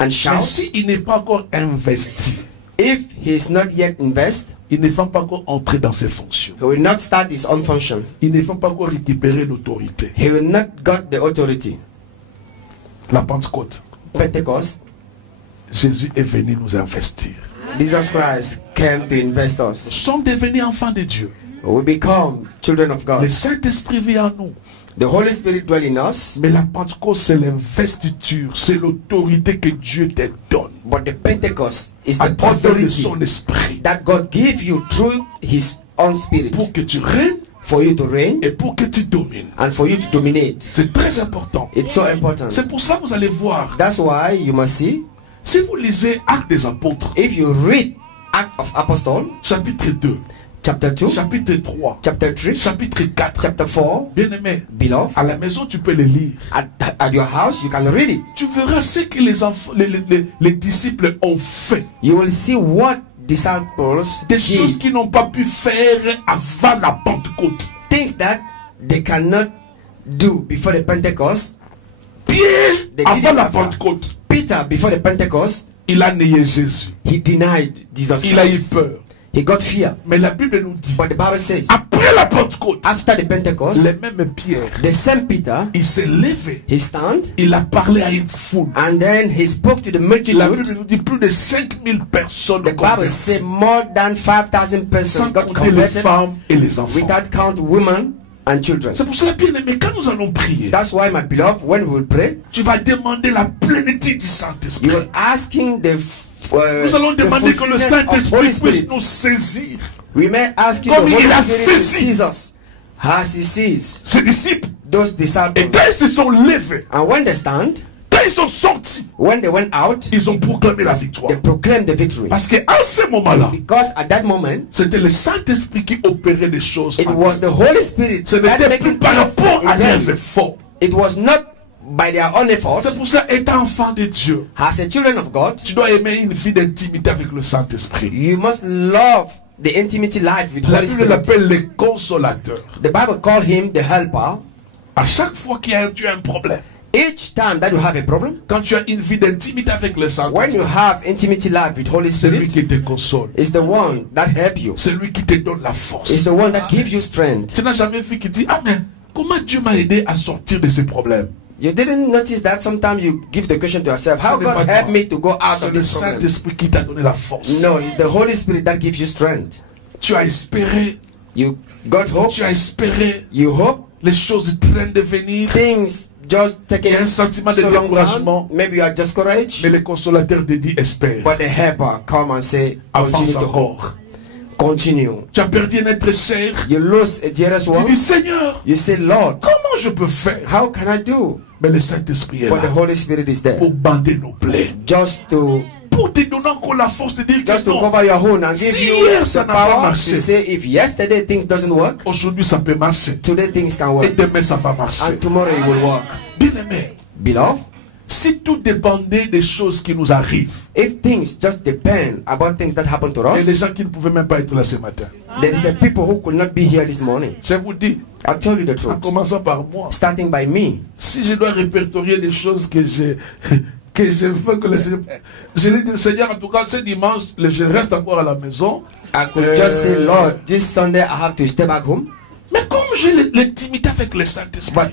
and Mais shout. s'il n'est pas encore investi, If he is not yet invest, il ne va pas encore entrer dans ses fonctions. he will not start his own function. Il ne va pas encore récupérer l'autorité. He will not got the authority. La Pentecôte, Pentecost, Jésus est venu nous investir. Jesus Christ came to invest Nous us. sommes devenus enfants de Dieu. We become children of Le God. Saint-Esprit vit en nous. The Holy Spirit dwell in us, Mais la Pentecôte, c'est l'investiture, c'est l'autorité que Dieu te donne but the Pentecost is à the travers de authority son esprit that God give you through His own Spirit pour que tu règnes for you to reign et pour que tu domines. and for you to dominate. C'est très important. It's so important. C'est pour ça que vous allez voir, That's why you must see, si vous lisez Actes des Apôtres, if you read Act of Apostle, chapitre 2, chapter 2, chapitre 3, chapter 3, chapitre 4, chapter 4, bien aimé, beloved, à la maison tu peux les lire. at your house you can read it. Tu verras ce que les, enfants, les disciples ont fait. You will see what disciples Des choses did, qu'ils n'ont pas pu faire avant la Pentecôte. things that they cannot do before the Pentecost. Pierre, They did avant it la after. Pentecôte, Peter, before the Pentecost, il a nié Jésus. he denied Jesus Il a eu Christ. peur. He got fear. Mais la Bible nous dit, But the Bible says, après la Pentecôte, after the Pentecost, les mêmes pierres, the same Peter, il s'est levé, he stand, il a parlé à une foule. and then he spoke to the La multitude. Bible nous dit plus de 5000 personnes The Bible says converties, more than 5,000 persons sans got compter les converted, femmes et les enfants. without count women and children. C'est pour cela, bien aimé, quand nous allons prier, That's why, my beloved, when we will pray, tu vas demander la plénitude du you Saint-Esprit. will asking Nous allons the demander que le fulfillment of Saint-Esprit Holy puisse Spirit. nous saisir. We may ask him Comme the il Holy a Spirit to saisi seize us, as he sees Ses disciples. those Et disciples. quand ils se sont levés, And when they stand, quand ils sont sortis, when they went out, ils ont proclamé la victoire. they proclaimed the victory. Parce qu'à ce moment-là, Because at that moment, c'était le Saint-Esprit qui opérait des choses. it en was eux. the Holy Spirit Ce that n'était plus making par things rapport à in leurs them. efforts. It was not by their own efforts. C'est pour ça, étant enfant de Dieu, As a children of God, tu dois aimer une vie d'intimité avec le Saint-Esprit. you must love the intimity life with La Holy Bible Spirit. l'appelle le consolateur. The Bible called him the helper. À chaque fois tu as un problème, Each time that you have a problem, quand tu as une vie d'intimité avec le when you Saint-Esprit, have intimity life with Holy c'est lui Spirit, qui te console. it's the one that help you. C'est lui qui te donne la force. It's the one that gives you strength. Tu n'as jamais vu qui dit, ah mais comment Dieu m'a aidé à sortir de ces problèmes? You didn't notice that sometimes you give the question to yourself, how Ce n'est pas God helped toi. me to go out C'est of le this problem? Saint-Esprit qui t'a donné la force. No, it's the Holy Spirit that gives you strength. Tu as espéré, You got hope, tu as espéré, you hope, les choses traînent de venir. things just Il y taking a un sentiment de so long découragement. time. Maybe you are discouraged, Mais le consolateur te dit, espère. but the helper come and say, continue Avance to hope. encore. Continue. Tu as perdu un être cher. You lose a dearest Tu one. dis, Seigneur, You say, Lord, comment je peux faire? how can I do? Mais le Saint-Esprit est But the là Holy Spirit is there. pour bander nos plaies. Just to Pour te donner encore la force de dire just que to non, cover your own and give Si you hier, the ça n'a pas power marché. to say if yesterday things doesn't work, aujourd'hui ça peut marcher. today things can Et work. demain ça va marcher. And tomorrow it will work. Bien aimé, Beloved, si tout dépendait des choses qui nous arrivent, if things just depend about things that happen to il y a des us, gens qui ne pouvaient même pas être là ce matin. there is a people who could not be here this morning. Je vous dis, I'll tell you the en truth. commençant par moi, Starting by me, si je dois répertorier des choses que je veux que le Seigneur... Je dis, Seigneur, en tout cas, ce dimanche, je reste encore à la maison. I could just say, Lord, this Sunday I have to stay back home. Mais comme j'ai l'intimité avec le Saint-Esprit, But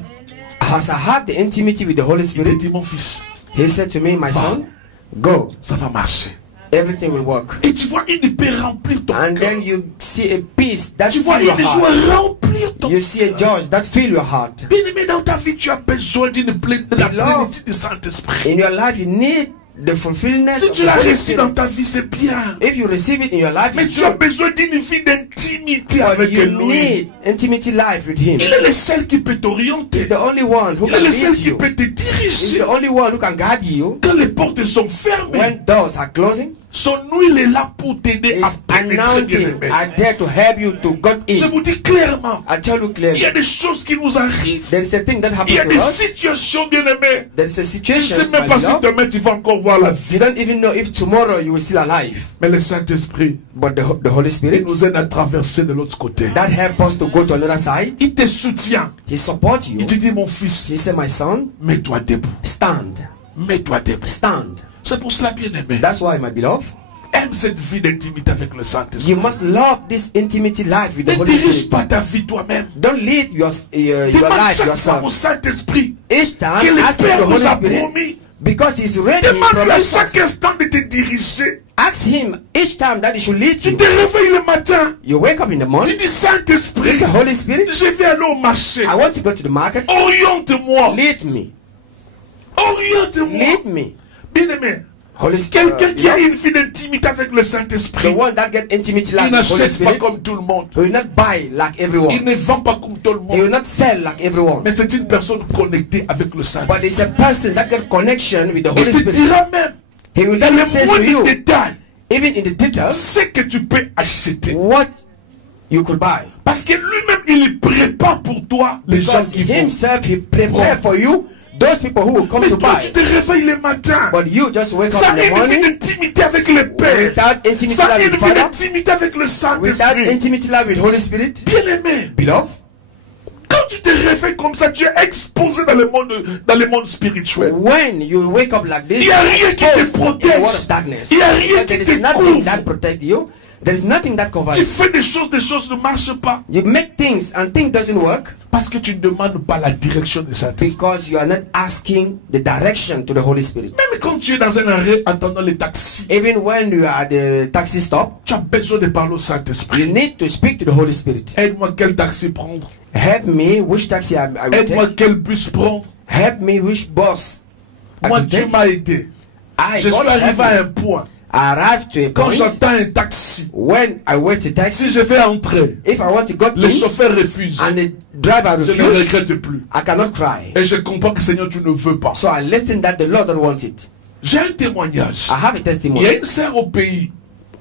as I have the intimity with the Holy il te Spirit, dit, mon fils, He said to me, my son, go. ça va marcher. Everything will work. Et tu vois une paix remplir ton And cœur. then you see a peace that Tu fills vois your une heart. joie remplir ton You see a cœur. joy that fills your heart. Bien aimé, dans ta vie, tu as besoin de la Beloved, plénitude du Saint-Esprit. In your life, you need the fulfillment Si of tu the l'as Holy reçu dans Spirit. ta vie, c'est bien. If you receive it in your life, Mais it's tu as good. besoin d'une vie d'intimité But avec you lui. need intimity life with Him. Il est le seul qui peut t'orienter. He's the only one who Il est can le seul lead qui you. peut te He's diriger. the only one who can guide you. Quand les portes sont fermées, When doors are closing, son huile est là pour t'aider à His pénétrer, bien anointing aimé. are there to help you to get Je in. vous dis clairement, I tell you il y a clearly, des choses qui nous arrivent. there is a thing that Il y a happens des to us. situations, bien aimées. There is a Je situation, ne sais même pas si demain tu vas encore voir la vie. you don't even know if tomorrow you will still alive. Mais le Saint-Esprit, But the Holy il Spirit nous aide à traverser de l'autre côté. that help us to go to another side. Il te soutient. He support you. Il te dit, mon fils, He said, my son, mets-toi debout. stand, Mets-toi debout. stand. C'est pour cela, bien aimé. That's why, my beloved, Aime cette vie d'intimité avec le Saint-Esprit. you must love this intimity life with the Ne Holy dirige Spirit. pas ta vie toi-même. Don't lead your Demande life chaque fois au yourself. Saint-Esprit Each time, que le ask the Père Holy nous a Spirit, promis. because He's ready. He Demande-lui à promised chaque us. instant de te diriger. Ask Him each time that He should lead Tu you. te réveilles le matin. You wake up in the Tu morning. dis, Saint-Esprit, You say, Holy Spirit, je vais aller au marché. I want to go to the market. Oriente-moi. Lead me. Oriente-moi. Lead me. Bien aimé. Holy Spirit. Quelqu'un qui a une vie d'intimité avec le The Saint-Esprit, one that get intimity il life with Holy n'achète pas Spirit, comme tout le monde. he will not buy like Il everyone. ne vend pas comme tout le He will monde. not sell like everyone. Mais c'est une personne connectée avec le But Saint-Esprit. it's a person that get connection with the Il Holy te Spirit. dira même, He will dans even les say to moindres you, détails, even in the details, ce que tu peux acheter. what you could buy. Parce que lui-même, il prépare pour toi les gens Because qui vont. Himself, He prepare for you those people who will come Mais to toi, buy. tu te réveilles le matin. But you just wake Ça up a in the une vie morning d'intimité avec le Père. without intimity Ça a life une with vie Father, d'intimité avec le without Saint-Esprit. intimity life with Holy Spirit. Bien aimé, Beloved, quand tu te réveilles comme ça, tu es exposé dans le monde spirituel. when you wake up like this, Il y a rien qui te exposed in the protège. world of darkness. Il y a rien But qui there te is nothing couvre. that protects you. There is nothing that covers Tu it. fais des choses ne marchent pas. You make things and things doesn't work Parce que tu ne demandes pas la direction de Saint-Esprit. because you are not asking the direction to the Holy Spirit. Même quand tu es dans un arrêt attendant les taxis, Even when you are at the taxi stop, tu as besoin de parler au you Saint-Esprit. need to speak to the Holy Spirit. Aide-moi quel taxi prendre. Help me which taxi I will Aide-moi take. quel bus prendre. Help me which bus I Moi, will Dieu take. m'a aidé. I Je suis God arrivé help à me. un point. I arrived to a Quand point j'attends un taxi, when I wait a taxi. si je vais entrer, If I want to go le in chauffeur refuse. and the driver Je ne refuses, regrette plus. I cannot cry. Et je comprends que Seigneur, tu ne veux pas. So I listen that the Lord don't want it. J'ai un témoignage. I have a Il y a testimony. une sœur au pays.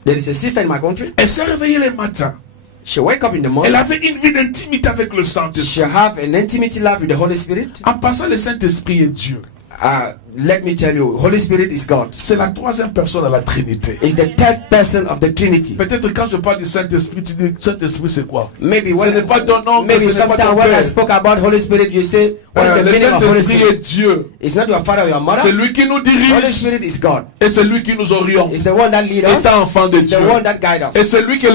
There is a sister in my country. Elle s'est réveillée le matin. She wake up in the Elle morning. avait une vie d'intimité avec le Saint-Esprit. She have an intimate love with the Holy Spirit. En passant, le Saint-Esprit est Dieu. Let me tell you, Holy Spirit is God. C'est la troisième personne à la Trinité. Is the third person of the Trinity. Peut-être quand je parle du Saint-Esprit, tu dis Saint-Esprit c'est quoi? Maybe Ce when n'est pas ton nom, maybe ce n'est pas sometime ton when I père. spoke about Holy Spirit, you say, what is the Le meaning of Holy Saint-Esprit Spirit? est Dieu. It's not your father or your C'est mother. lui qui nous Holy dirige Spirit is God. et c'est lui qui nous oriente. It's the one that leads us. Étant enfant de It's the Dieu. one that guides Et us. c'est lui que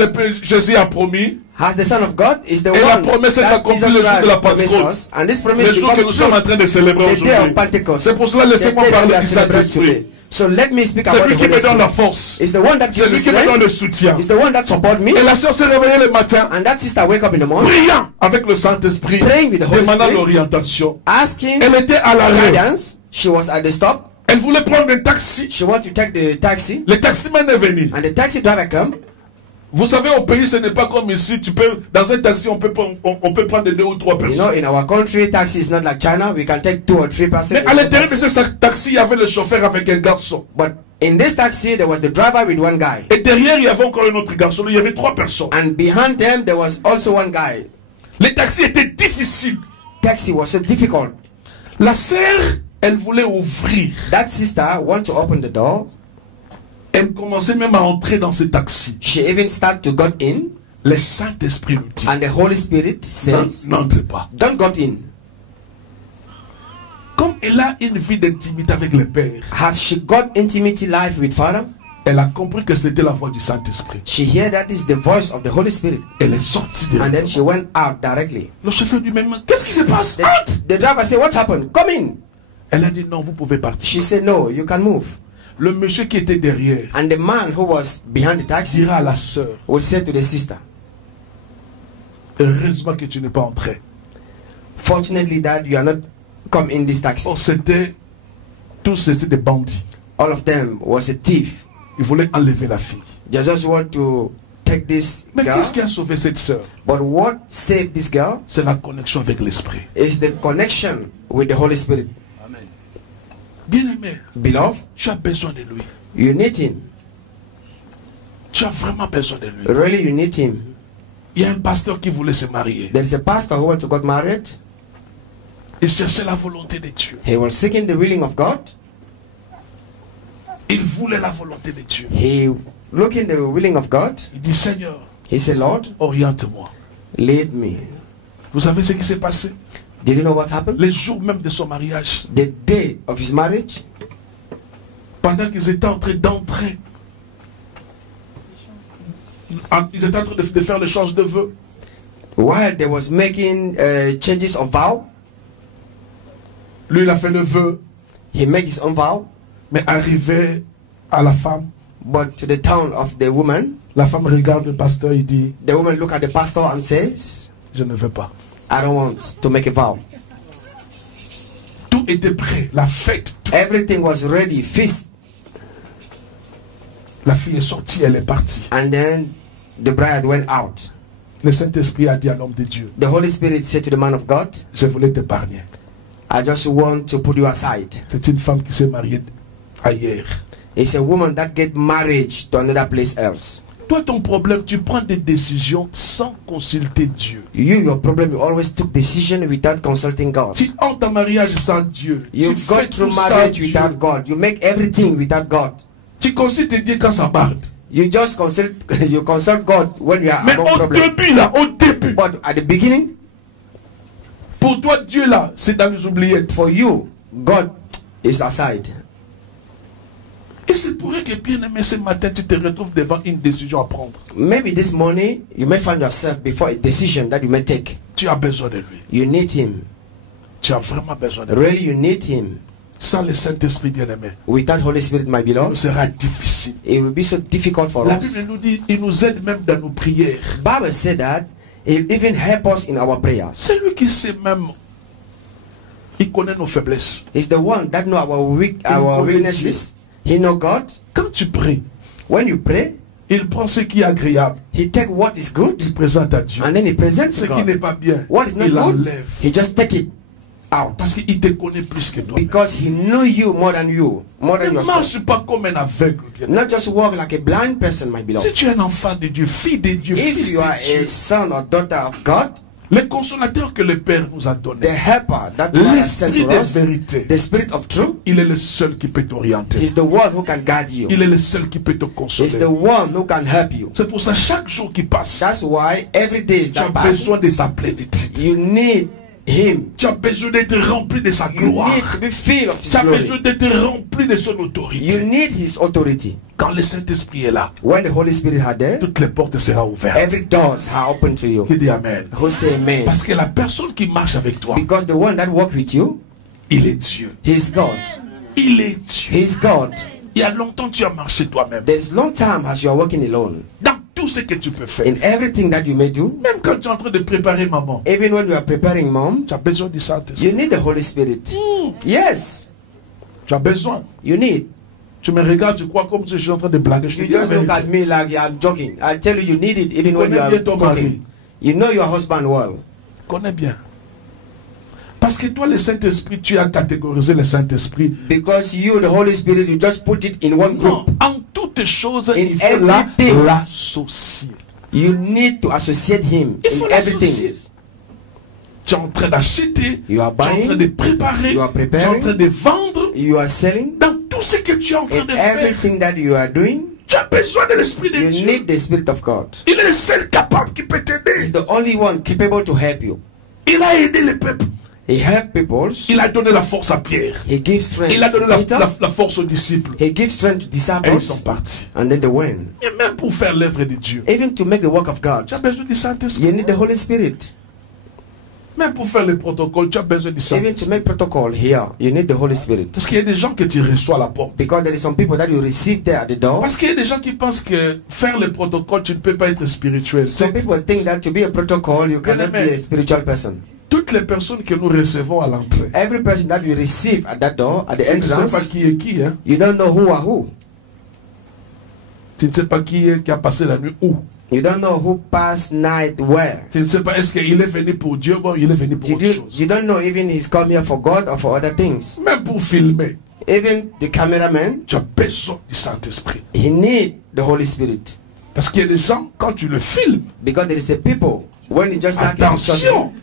Jésus a promis. As the Son of God is the Et la one promesse est that accomplie Jesus le jour de la Christ promised Pentecôte. us. And this promise Le jour que become nous sommes en true train de célébrer the day of aujourd'hui. Pentecost. C'est pour cela, The laissez-moi day that we parler are du celebrating Saint-Esprit. today. So let me speak C'est about lui the qui Holy me donne la Spirit. force. It's the one that C'est gives lui me qui me donne le strength. soutien. It's the one that supports me. Et la sœur s'est réveillée le matin, And that sister wake up in the morning priant avec le Saint-Esprit, praying with the Holy demandant Spirit, l'orientation. asking Elle était à l'arrêt. guidance. She was at the stop. Elle voulait prendre un taxi. She wanted to take the taxi. Le taximan est venu. And the taxi driver come. Vous savez, au pays, ce n'est pas comme ici. Tu peux, dans un taxi, on peut prendre 2 ou 3 You know, personnes. in our country, taxi is not like China. We can take 2 or 3 persons. Mais in à one l'intérieur de taxi. ce taxi, il y avait le chauffeur avec un garçon. But in this taxi, there was the driver with one guy. Et derrière, il y avait encore un autre garçon. Il y avait 3 personnes. And behind them, there was also one guy. Le taxi était difficile. Taxi was so difficult. La sœur, elle voulait ouvrir. That sister want to open the door. Elle commençait même à entrer dans ce taxi. She even started to got in. Le Saint-Esprit lui dit, And the Holy Spirit says, n'entre pas. don't got in. Comme elle a une vie d'intimité avec le Père, Has she got intimacy life with Father? elle a compris que c'était la voix du Saint-Esprit. She heard that is the voice of the Holy Spirit. Elle est sortie de And then she went out directly. Le chauffeur dit même, qu'est-ce qui se passe? The, Entre! the driver said, what happened? Come in. Elle a dit non, vous pouvez partir. She said, no, you can move. Le monsieur qui était derrière And the man who was behind the taxi dira à la sœur, will say to the sister, heureusement que tu n'es pas entré. fortunately that you are not come in this taxi. Oh, tous c'était des bandits. All of them was a thief. Ils voulaient enlever la fille. They just want to take this Mais girl. qu'est-ce qui a sauvé cette sœur? But what saved this girl C'est la connexion avec l'Esprit. is the connection with the Holy Spirit. Bien-aimé, Beloved, tu as besoin de lui. you need him. Tu as vraiment besoin de lui. Really, you need him. Il y a un pasteur qui voulait se marier. There is a pastor who wants to get married. Il cherchait la volonté de Dieu. He was seeking the willing of God. Il voulait la volonté de Dieu. He looking the willing of God. Il dit, Seigneur, He said, Lord, oriente-moi. lead me. Vous savez ce qui s'est passé? Did you know what happened? Les jours même de son mariage, The day of his marriage, pendant qu'ils étaient en train d'entrer, ils étaient en train de faire l'échange de vœux. while they was making changes of vow, Lui, il a fait le vœu, he made his own vow. mais arrivé à la femme, But to the town of the woman, la femme regarde le pasteur, il dit, the woman look at the pastor and says, je ne veux pas. I don't want to make a vow. Tout était prêt, la fête. Everything was ready, feast. La fille est sortie, elle est partie. And then the bride went out. Le Saint-Esprit a dit à l'homme de Dieu, The Holy Spirit said to the man of God, je voulais t'épargner. I just want to put you aside. C'est une femme qui s'est mariée ailleurs. It's a woman that get married to another place else. Toi, ton problème, tu prends des décisions sans consulter Dieu. Your problem, you always took decision without consulting God. Tu entres en mariage sans Dieu. You Tu go fais through tout sans marriage Dieu. without God. You make everything without God. Tu consultes Dieu quand ça barde. You just consult you consult God when you are Mais among au problem. début, là, au début, But at the beginning, pour toi, Dieu, là, c'est dans les oubliettes. for you, God is aside. Et c'est pourrait que, bien aimé, ce matin, tu te retrouves devant une décision à prendre. Maybe this morning you may find yourself before a decision that you may take. Tu as besoin de lui. You need him. Tu as vraiment besoin de lui. Really, you need him. Sans le Saint-Esprit, bien aimé, Without Holy Spirit, my il beloved, sera difficile. it will be so difficult for La us. Bible nous dit, il nous aide même dans nos prières. Bible said that it even help us in our prayers. C'est lui qui sait même. Il connaît nos faiblesses. He's the one that know our weaknesses. He know God. Quand tu pries, When you pray, il prend ce qui est agréable. he take what is good Il présente à Dieu. and then he presents Ce to qui n'est God. pas bien, What is not il good, enlève. he just take it out. Parce qu'il te connaît plus que toi. Because he know you more than Ne yourself. marche pas comme un aveugle. Bien. Not just walk like a blind person, my Si beloved. tu es un enfant de Dieu, fille de Dieu, If fils you are de Dieu, a son or daughter of God, le consolateur que le Père nous a the donné, helper that God has sent l'esprit to de us, vérité, the spirit of truth, il est le seul qui peut t'orienter. is the one who can guide you. Il est le seul qui peut te Is consoler. the one who can help you. C'est pour ça, chaque jour qui passe, That's why every day is tu as that pass, besoin de sa plénitude. you need him. Tu as besoin d'être rempli de sa You need gloire. to be filled of his Tu as besoin glory. d'être rempli de son You autorité. need his authority. Quand le Saint-Esprit est là, When the Holy Spirit are there, toutes les portes seront ouvertes. every doors are open to you. Qui dit Amen. Who say amen? Parce que la personne qui marche avec toi, Because the one that walk with you, il est Dieu. he is God. Il est Dieu. He is God. Il y a longtemps tu as marché toi-même. There's long time as you are working alone. Dans tout ce que tu peux faire. In everything that you may do, Même quand tu es en train de préparer maman, even when you are preparing mom, tu as besoin du Saint-Esprit. you need the Holy Spirit. Yes, Tu as besoin. you need. Tu me regardes, tu crois comme si je suis en train de blaguer. Je te You dis la just look at vérité. me like I'm joking. I tell you, you need it even when you Connais are bien ton mari. cooking. You know your husband well. Connais bien. Parce que toi, le Saint-Esprit, tu as catégorisé le Saint-Esprit. Because you, the Holy Spirit, you just put it in one Non, group. en toutes choses, In il faut everything. l'associer. You need to associate him Il faut in l'associer. everything. Tu es en train d'acheter, tu es You are en train de buying, préparer, you are tu es en preparing, train de vendre. you are selling, Dans tout ce que tu es en train in de faire, everything that you are doing, tu as besoin de l'Esprit de you Dieu. need the Spirit of God. Il est le seul capable qui peut He's t'aider. the only one capable to help you. Il a aidé le peuple. He helps people. Il a donné la force à Pierre. He gives strength Il a donné to Peter. la force aux disciples. He gives strength to Et ils sont disciples. partis. And then they win. Et même pour faire l'œuvre de Dieu, Even to make the work of God, tu as besoin du you Saint-Esprit. need the Holy Spirit. Même pour faire le protocole, tu as besoin du Even Saint-Esprit. to make protocol here, you need the Holy Spirit. Parce qu'il y a des gens que tu reçois à la porte. Because there is some people that you receive there at the door. Parce qu'il y a des gens qui pensent que faire le protocole, tu ne peux pas être spirituel. Some people think that to be a protocol, you cannot be a spiritual person. Toutes les personnes que nous recevons à l'entrée, Every person that you receive at that door, at the tu ne sais pas entrance, qui est qui. Hein? you don't know who are who. Tu ne sais pas qui est qui a passé la nuit où. You don't know who passed night where. Tu ne sais pas est-ce qu'il est venu pour Dieu ou il est venu pour autre chose. You don't know even he's come here for God or for other things. Même pour filmer, Even the cameraman, tu as besoin du Saint-Esprit. he need the Holy Spirit. Parce qu'il y a des gens, quand tu le filmes, Because there is a people, when you just like attention,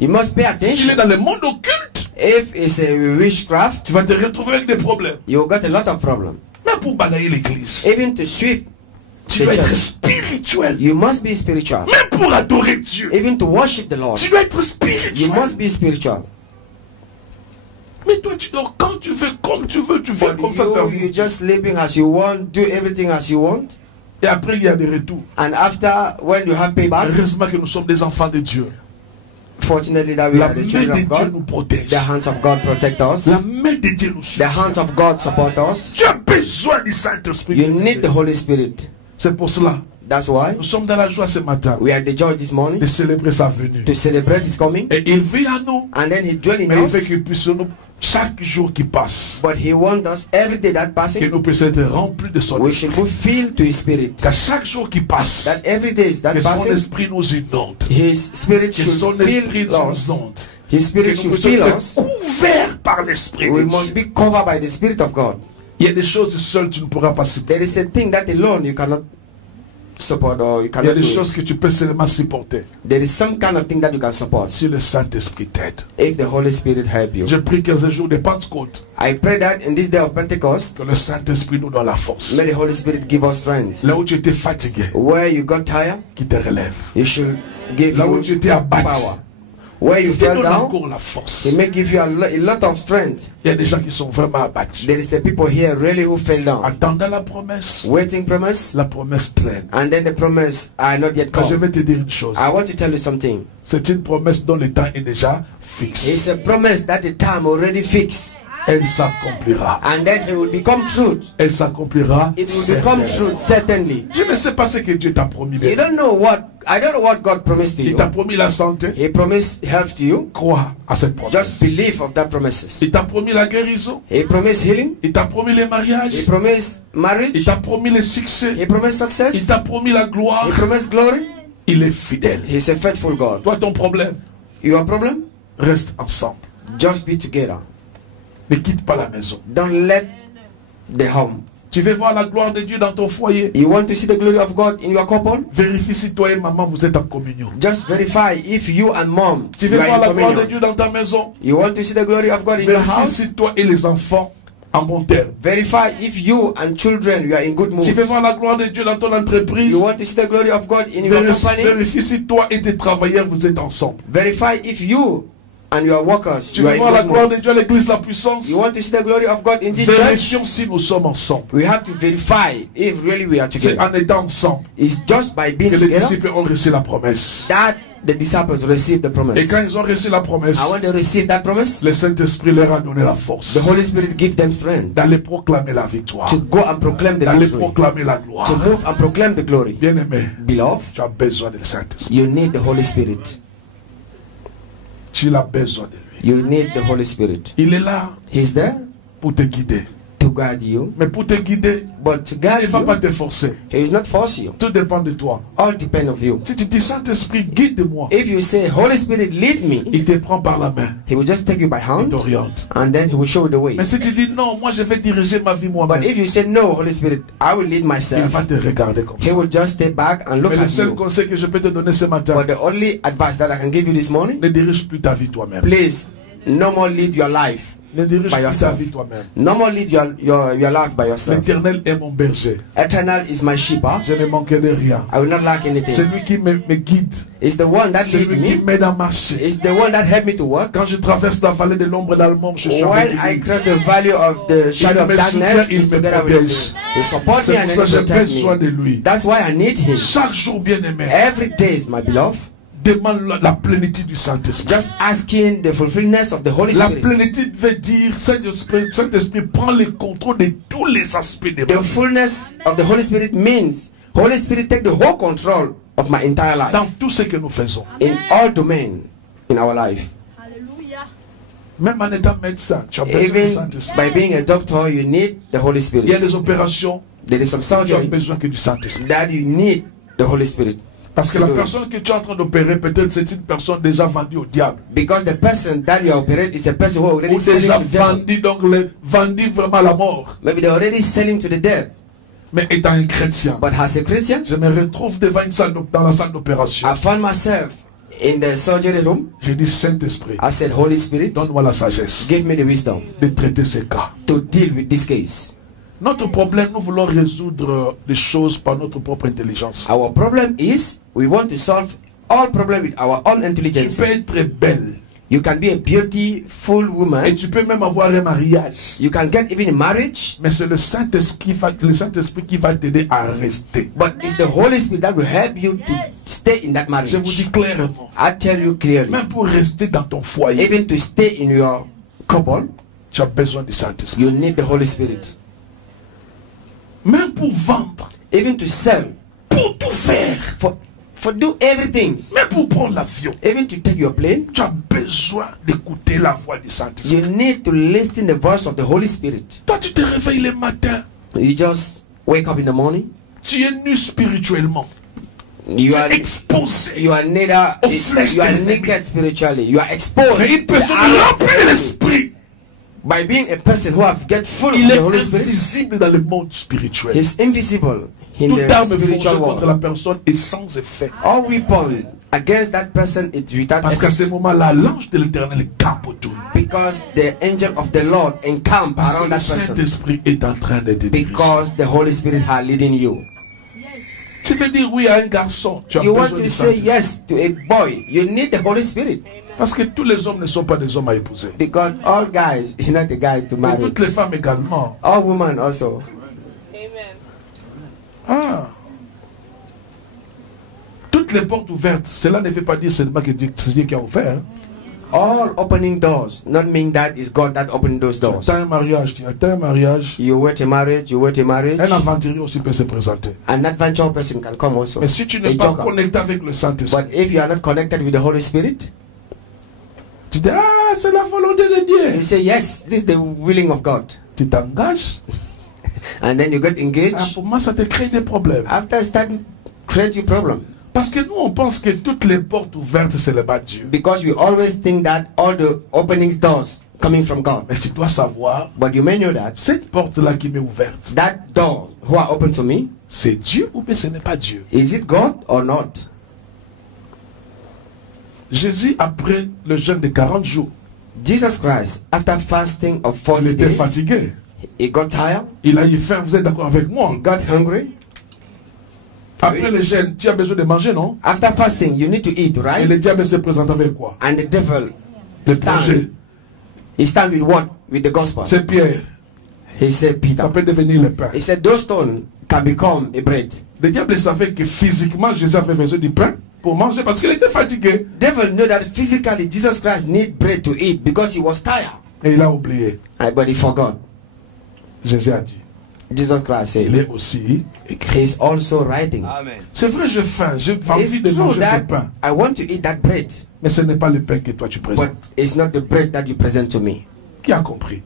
you must pay s'il est attention. dans le monde occulte, If it's a witchcraft, tu vas te retrouver avec des problèmes. you got a lot of problems. Même pour balayer l'église, Even to sweep, tu the dois être church. spirituel. you must be spiritual. Même pour adorer Dieu, Even to worship the Lord, tu dois être you spirituel. must be spiritual. Mais toi, tu dors quand tu veux, comme tu veux, tu fais But comme ça. ça you just sleeping as you want, do everything as you want. Et après, il y a des retours. And after, when you have payback, Heureusement que nous sommes des enfants de Dieu. fortunately that we La are the main children de of Dieu God. nous protège. The hands of God protect us. La main de Dieu nous The soutient. hands of God support us. Tu as besoin du Saint-Esprit. You need the Holy Spirit. C'est pour cela. That's why Nous sommes dans la joie ce matin we are the joy this morning de célébrer sa venue. to celebrate His coming. Et il vit à nous. And then He dwells in Mais il veut us. que puissions chaque jour qui passe, But He wants us every day that que passing, nous puissions être remplis de son we esprit. should be filled to His Spirit. Qu'à chaque jour qui passe, That every day that que son passing, esprit nous inonde. His Spirit Que son should esprit fill nous us. inonde. His Que Spirit nous should puissions fill être us. couverts par l'esprit We de must Dieu. be covered by the Spirit of God. Il y a des choses seules tu ne pourras pas supporter. There is a thing that alone you cannot support or you Il y a cannot des do. choses que tu peux seulement supporter There is some kind of thing that you can support si le Saint-Esprit t'aide. if the Holy Spirit help you. Je prie que ce jour de Pentecôte, I pray that in this day of Pentecost, que le Saint-Esprit nous donne la force. may the Holy Spirit give us strength. Là où tu étais fatigué, Where you got tired, qui te relève. you should give Là où tu you étais abattu, power. Where you Il te fell donne down, encore la force. He may give you a lot of strength. Il y a des gens qui sont vraiment abattus. There is a people here really who fell down. Attendant la promesse, Waiting promise, la promesse traîne. and then the promise are not yet Je come. vais te dire une chose. I want to tell you something. C'est une promesse dont le temps est déjà fixe. It's a promise that the time already fixed. Elle s'accomplira. And then it will become truth. Elle s'accomplira. It will become truth, certainly. Je ne sais pas ce que Dieu t'a promis. You don't know what, I don't know what God promised to Il you. t'a promis la santé. He promised health to you. Crois à cette promesse. Just believe of that promises. Il t'a promis la guérison. He promised healing. Il t'a promis les He mariages. promised Il marriage. t'a promis le succès. He promised Il success. t'a promis la gloire. He promised glory. Il est fidèle. He's a faithful God. Toi, ton problème, Your problem? reste ensemble. Just be together. Ne quitte pas la maison. Don't let the home. Tu veux voir la gloire de Dieu dans ton foyer. You want to see the glory of God in your couple? Vérifie si toi et maman vous êtes en communion. Just verify if you and mom Tu you veux are voir in la gloire de communion. Dieu dans ta maison. You want to see the glory of God in your Vérifie house? si toi et les enfants en bon terme. Verify if you and children you are in good mood. Tu veux voir la gloire de Dieu dans ton entreprise. You want to see the glory of God in your company? Vérifie si toi et tes travailleurs vous êtes ensemble. Verify if you and your workers Tu you veux are voir la in good gloire de mood. Dieu à l'église la puissance. You want to see the glory of God in this church? Vérifions si nous sommes ensemble. We have to verify if really we are C'est together. en étant ensemble It's just by being que les together disciples ont reçu la promesse. that the disciples received the Et promise. quand ils ont reçu la promesse, And when they received that promise, le Saint-Esprit leur a donné la force the Holy Spirit gave them strength d'aller proclamer la victoire, to go and proclaim the d'aller victory, proclamer la gloire. to move and proclaim the glory. Bien-aimé, Beloved, tu as besoin du Saint-Esprit. you need the Holy Spirit. Tu as besoin de lui. You need the Holy Spirit. Il est là He's there pour te guider. to guide you, Mais pour te guider, but to il guide ne va pas you, te forcer. He is not force you. Tout dépend de toi. All depend of you. Si tu dis Saint-Esprit, guide-moi, If you say, Holy Spirit, lead me, il te prend par la main, He will just take you by il hand, t'oriente. and then He will show you the way. Mais si tu dis non, moi je vais diriger ma vie But moi-même, if you say, no, Holy Spirit, I will lead il myself, va te regarder comme He ça. will just stay back and look Mais le at seul you. conseil que je peux te donner ce matin, But the only advice that I can give you this morning, ne dirige plus ta vie toi-même. please, no more lead your life. Ne dirige By plus ta yourself. vie toi-même. No more lead your life by yourself. L'Éternel est mon berger. Eternal is my sheep. Huh? Je ne manquerai de rien. I will not lack C'est anything. lui qui me guide. It's the one that C'est lead lui qui me. m'aide à marcher. It's the one that helped me to work. Quand je traverse la vallée de l'ombre d'Almond, je suis avec When I lui. cross the valley of the shadow of me darkness, soutient, il He's me together with protège. me. He supports me C'est and pour He ça que j'ai protects besoin de me. lui. That's why I need Him. Chaque jour, bien-aimé, Every day, my beloved, demande la plénitude du Saint-Esprit. just asking the fulfillment of the Holy La Spirit. plénitude veut dire Saint-Esprit prend le contrôle de tous les aspects de ma The vie. fullness of the Holy Spirit means Holy Spirit take the whole control of my entire life Dans tout ce que nous faisons. in all domain in our life. Même en étant médecin, tu as besoin du Even Saint-Esprit. by being a doctor, you need the Holy Il y a Spirit. des opérations, There is some tu as surgery besoin que du Saint-Esprit. that you need the Holy Spirit. Parce que la personne que tu es en train d'opérer, peut-être c'est une personne déjà vendue au diable. Because the person that you operate is a person who already Ou selling déjà to devil. vendue, donc vendue vraiment à la mort. Maybe they're already selling to the dead. Mais étant un chrétien, But as a Christian, je me retrouve devant une salle dans la salle d'opération. I found myself in the surgery room. Je dis Saint-Esprit, I said, Holy Spirit, donne-moi la sagesse give me the wisdom de traiter ces cas. to deal with this case. Notre problème, nous voulons résoudre les choses par notre propre intelligence. Our problem is we want to solve all problems with our own Tu intelligence. peux être belle You can be a beautiful et woman. tu peux même avoir un mariage. You can get even a marriage. Mais c'est le Saint-Esprit qui va t'aider à rester. But it's the Holy Spirit that will help you to stay in that Je vous dis marriage. clairement, I tell you clearly. même pour rester dans ton foyer, Even to stay in your couple, tu as besoin du Saint-Esprit. you need the Holy Spirit. Même pour vendre, Even to sell, pour tout faire, for do everything. même pour prendre l'avion, Even to take your plane, tu as besoin d'écouter la voix du Saint-Esprit. you need to listen the voice of the Holy Spirit. Toi, tu te réveilles le matin, You just wake up in the morning. tu es nu spirituellement, You tu are es exposé. you are neither Au flesh you are de l'ennemi. naked spiritually. You are exposed Mais une to the personne eyes of remplie the de enemy. l'Esprit, By being a person who have get full il of est the Holy Spirit. invisible dans le monde spirituel. He's invisible in Toute the arme forgée spiritual contre la world. personne est sans effet. All weapon against that person is without Parce qu'à ce effect, moment-là, l'ange de l'Éternel campe autour. because the angel of the Lord encamp Parce que around le that person. Saint-Esprit est en train de te diriger. Because the Holy Spirit are leading you. Tu veux dire oui à un garçon, tu as You besoin want du to say Saint-Esprit. yes to a boy, you need the Holy Spirit. Parce que tous les hommes ne sont pas des hommes à épouser. Because all guys is not the guy to Et marry. toutes les femmes également. All women also. Ah. Toutes les portes ouvertes, cela ne veut pas dire seulement que c'est Dieu qui a ouvert. Hein. All opening doors, not mean that it's God that opened those doors. Tu as un mariage, tu as un mariage. You wait a marriage, you wait a marriage. Un aventurier aussi peut se présenter. An adventure person can come also. Mais si tu n'es A pas joker. connecté avec le Saint-Esprit, But if you are not connected with the Holy Spirit, tu dis, ah, c'est la volonté de Dieu. you say, yes, this is the willing of God. Tu t'engages. And then you get Ah, engaged. pour moi, ça te crée des problèmes. After starting, create you problem. Parce que nous, on pense que toutes les portes ouvertes, c'est le bas de Dieu. Because we always think that all the openings doors coming from God. Mais tu dois savoir, But you may know that cette porte-là qui m'est ouverte, that door who are open to me, c'est Dieu ou bien ce n'est pas Dieu. is it God or not? Jésus, après le jeûne de 40 jours, Jesus Christ, after fasting of il 40 était days, fatigué. he got tired, Il a eu faim, vous êtes d'accord avec moi? he got hungry. Après le jeûne, tu as besoin de manger, non? After fasting, you need to eat, Et right? le diable se présente avec quoi? And the devil Le projet. he stand with what? With the gospel. C'est Pierre. He said, Ça Peter. peut devenir le pain. He said, those stones can become a bread. Le diable savait que physiquement, Jésus avait besoin du pain pour manger parce qu'il était fatigué. Devil knew that physically Jesus Christ need bread to eat because he was tired. Et il a oublié. But he forgot. Jésus a dit, Jesus Christ il said, est aussi écrit. he's also writing. C'est vrai, j'ai faim, j'ai envie It's de true manger ce that pain. I want to eat that bread, Mais ce n'est pas le pain que toi tu but présentes. it's not the bread that you present to me. Qui a compris?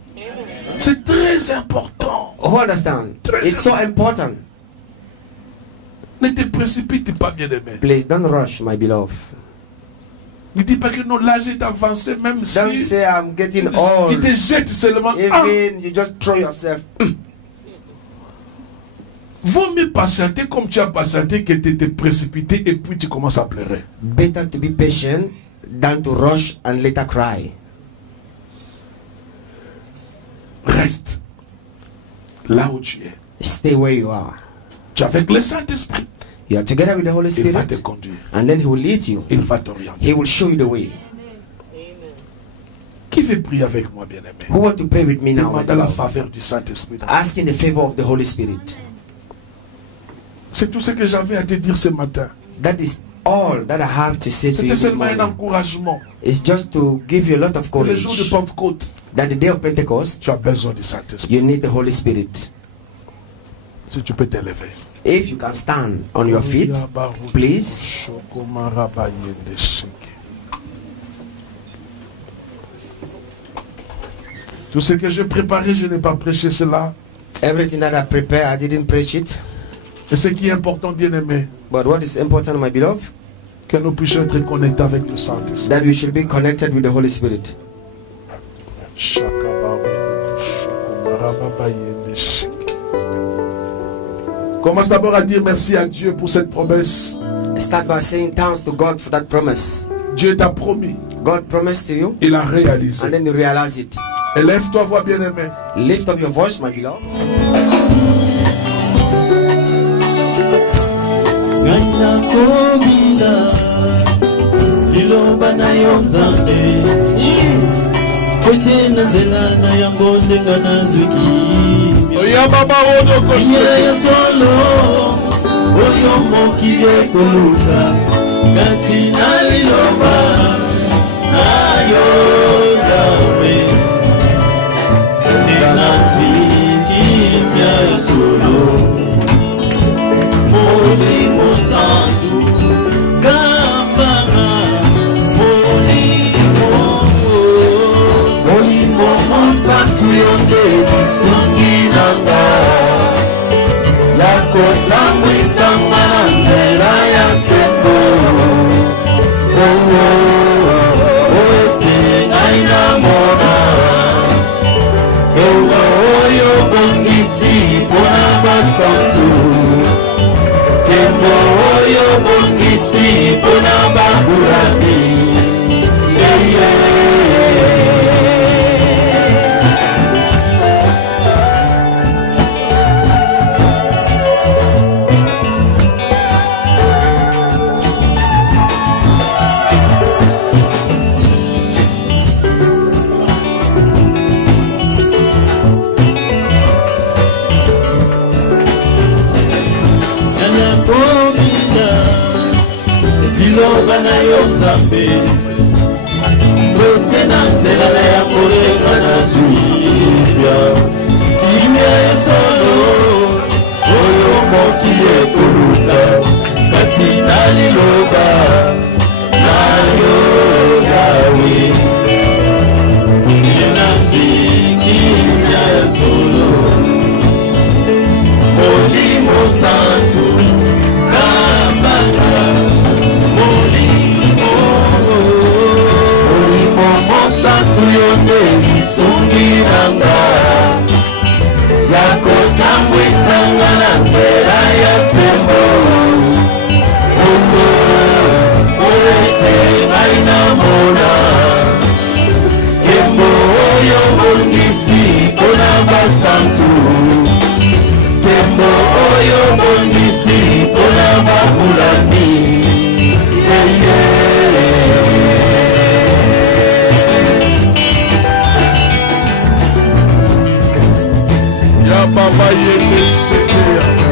C'est très important. Who understand? Très It's so important. Ne te précipite pas, bien-aimé. Please don't rush, my beloved. Ne dis pas que non, l'âge est avancé, même Don't si say I'm getting tu old. te jettes seulement. Ah, Even you just throw yourself. vaut mieux patienter comme tu as patienté que de te précipiter et puis tu commences à pleurer. Better to be patient than to rush and later cry. Reste là où tu es. Stay where you are. Tu es avec le Saint-Esprit. You are together with the Holy Il va te Spirit, conduire. and then He will lead you. Il va t'orienter. He will show you the way. Qui veut prier avec moi, bien-aimé? Who want to pray with me now? my Demande la beloved? faveur du Saint-Esprit. Asking the favor of the Holy Spirit. C'est tout ce que j'avais à te dire ce matin. That is all that I have to say to you C'était this seulement un morning. encouragement. It's just to give you a lot of Pour le courage. jour de Pentecôte, That the day of Pentecost, tu as besoin du Saint-Esprit. you need the Holy Spirit. Si tu peux t'élever. If you can stand on your feet, please. Tout ce que j'ai préparé, je n'ai pas prêché cela. Everything that I prepared, I didn't preach it. Et ce qui est important, bien-aimé, But what is important, my beloved, que nous puissions être connectés avec le Saint-Esprit. that we should be connected with the Holy Spirit. Commence d'abord à dire merci à Dieu pour cette promesse. Start by saying thanks to God for that promise. Dieu t'a promis, God promised to you, il a réalisé. and then you realize it. Élève-toi, voix bien-aimée. Lift up your voice, my beloved. Ngana kobila liloba na yo nzambe kwete na nzela na yango ndenga nazwiki ya solo oyo mokili ekoluka kati na liloba na yo nzambe ndenga nazwiki ya solo Molimo Santo, Gambana, Molimo Santo, Yonde, Songi Nanga, Yakota Mwisanga Nzela ya Sembo, Oete Ngaina Mona, Oyo Bongisi, Bonaba Santo, Oyo bongisi pona bakurami liloba na yo Nzambe wete na nzela na ya koleka na zuya kimia ya solo oyo mokili ekoluka kati na liloba na yo Yawe nazwi kimia ya solo Molimo Santo Kabaka Molimo Santo yonde lisungiranga Yako tambwisanga na nzela ya sembo Omo Oete baina mona Kembo oyo bongisi kona basantu Kembo oyo bongisi kona bakulani Ya Baba yele sekeya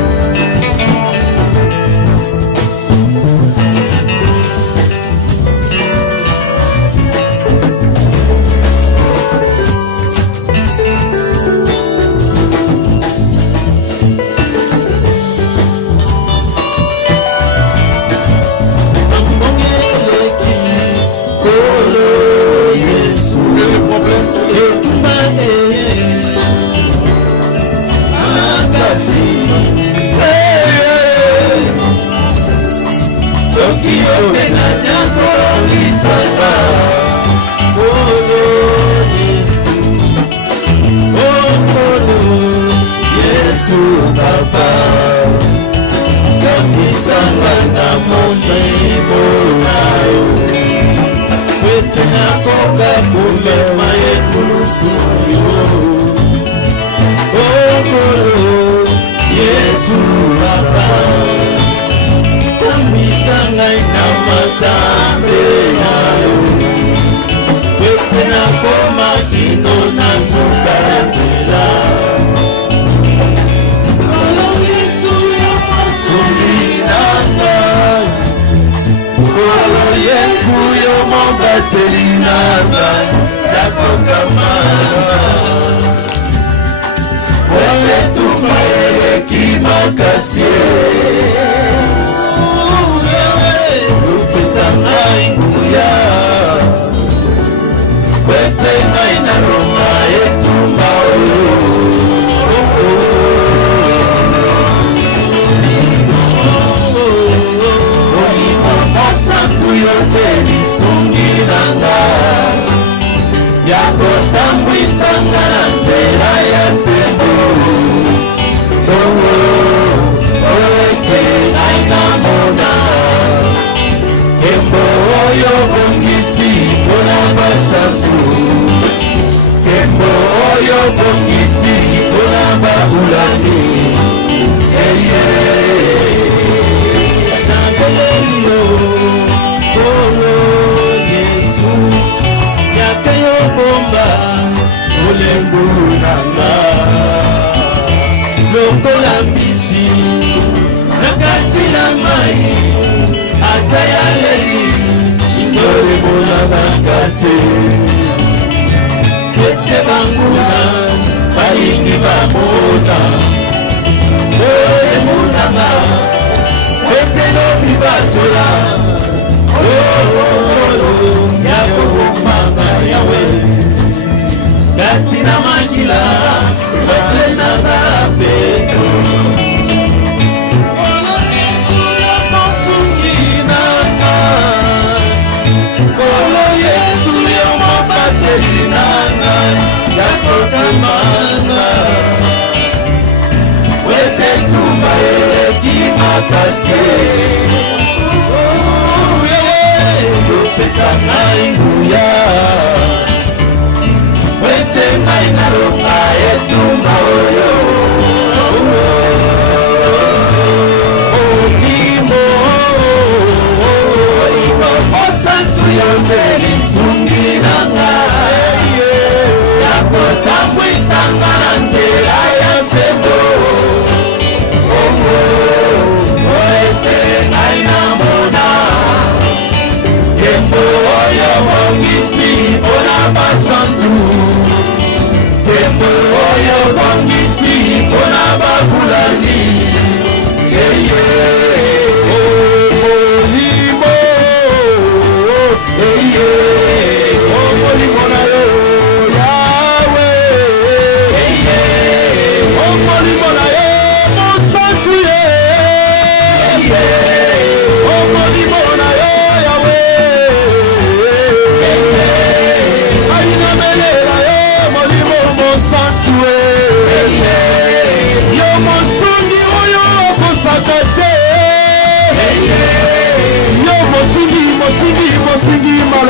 I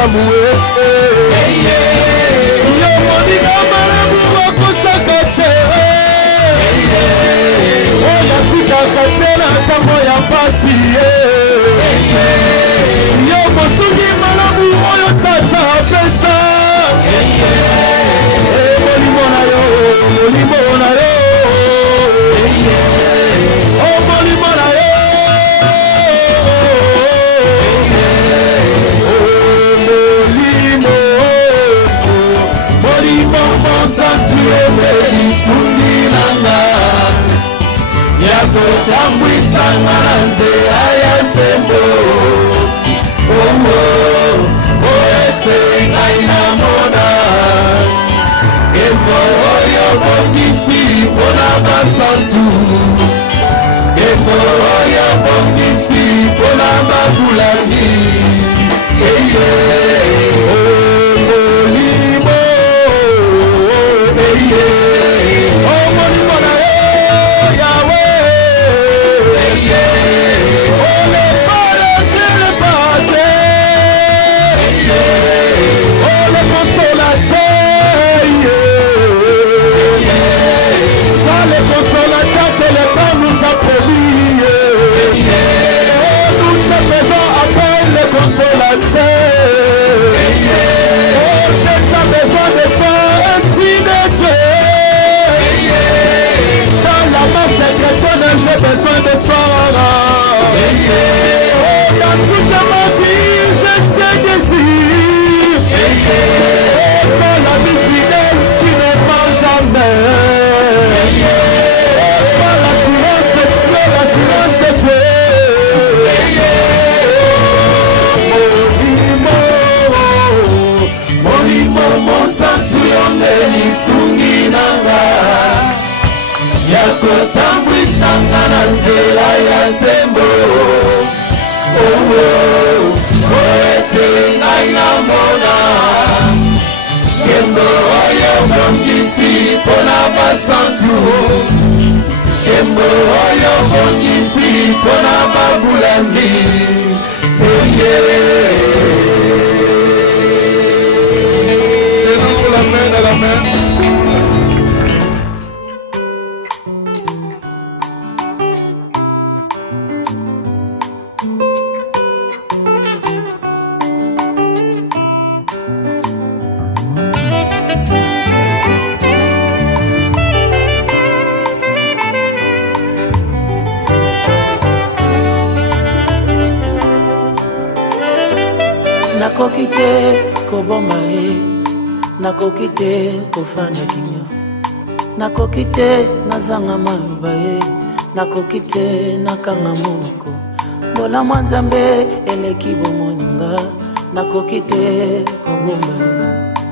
malamu yo moninga malamu wakosaka te oyo atikaka te na ntango ya mpasi yo mosungi malamu oyo tata apesa molimo na yo molimo na yo molimo na yo Sunilanga yakotambwisanga na nzela ya sembo oete ngai namona embo oyo bongisi mpona basantu embo oyo bongisi mpona babulami j'ai besoin de toi. Dans toute ma vie, je te désire. Pour la vie fidèle qui ne ment jamais. Pour l'assurance de Dieu, l'assurance de Dieu. Molimo, mon sanctuaire, lisungi nanga. Yakotambwisanga na nzela ya sembo oete ngai namona kembo oyo bongisi mpona basantu kembo oyo bongisi mpona babulami Amen. Nakoki te koboma ye, nakoki te kofanda kinyo, nakoki te nazanga maloba ye, nakoki te nakanga moko. Mbola Nzambe eleki bomoninga, nakoki te koboma ye.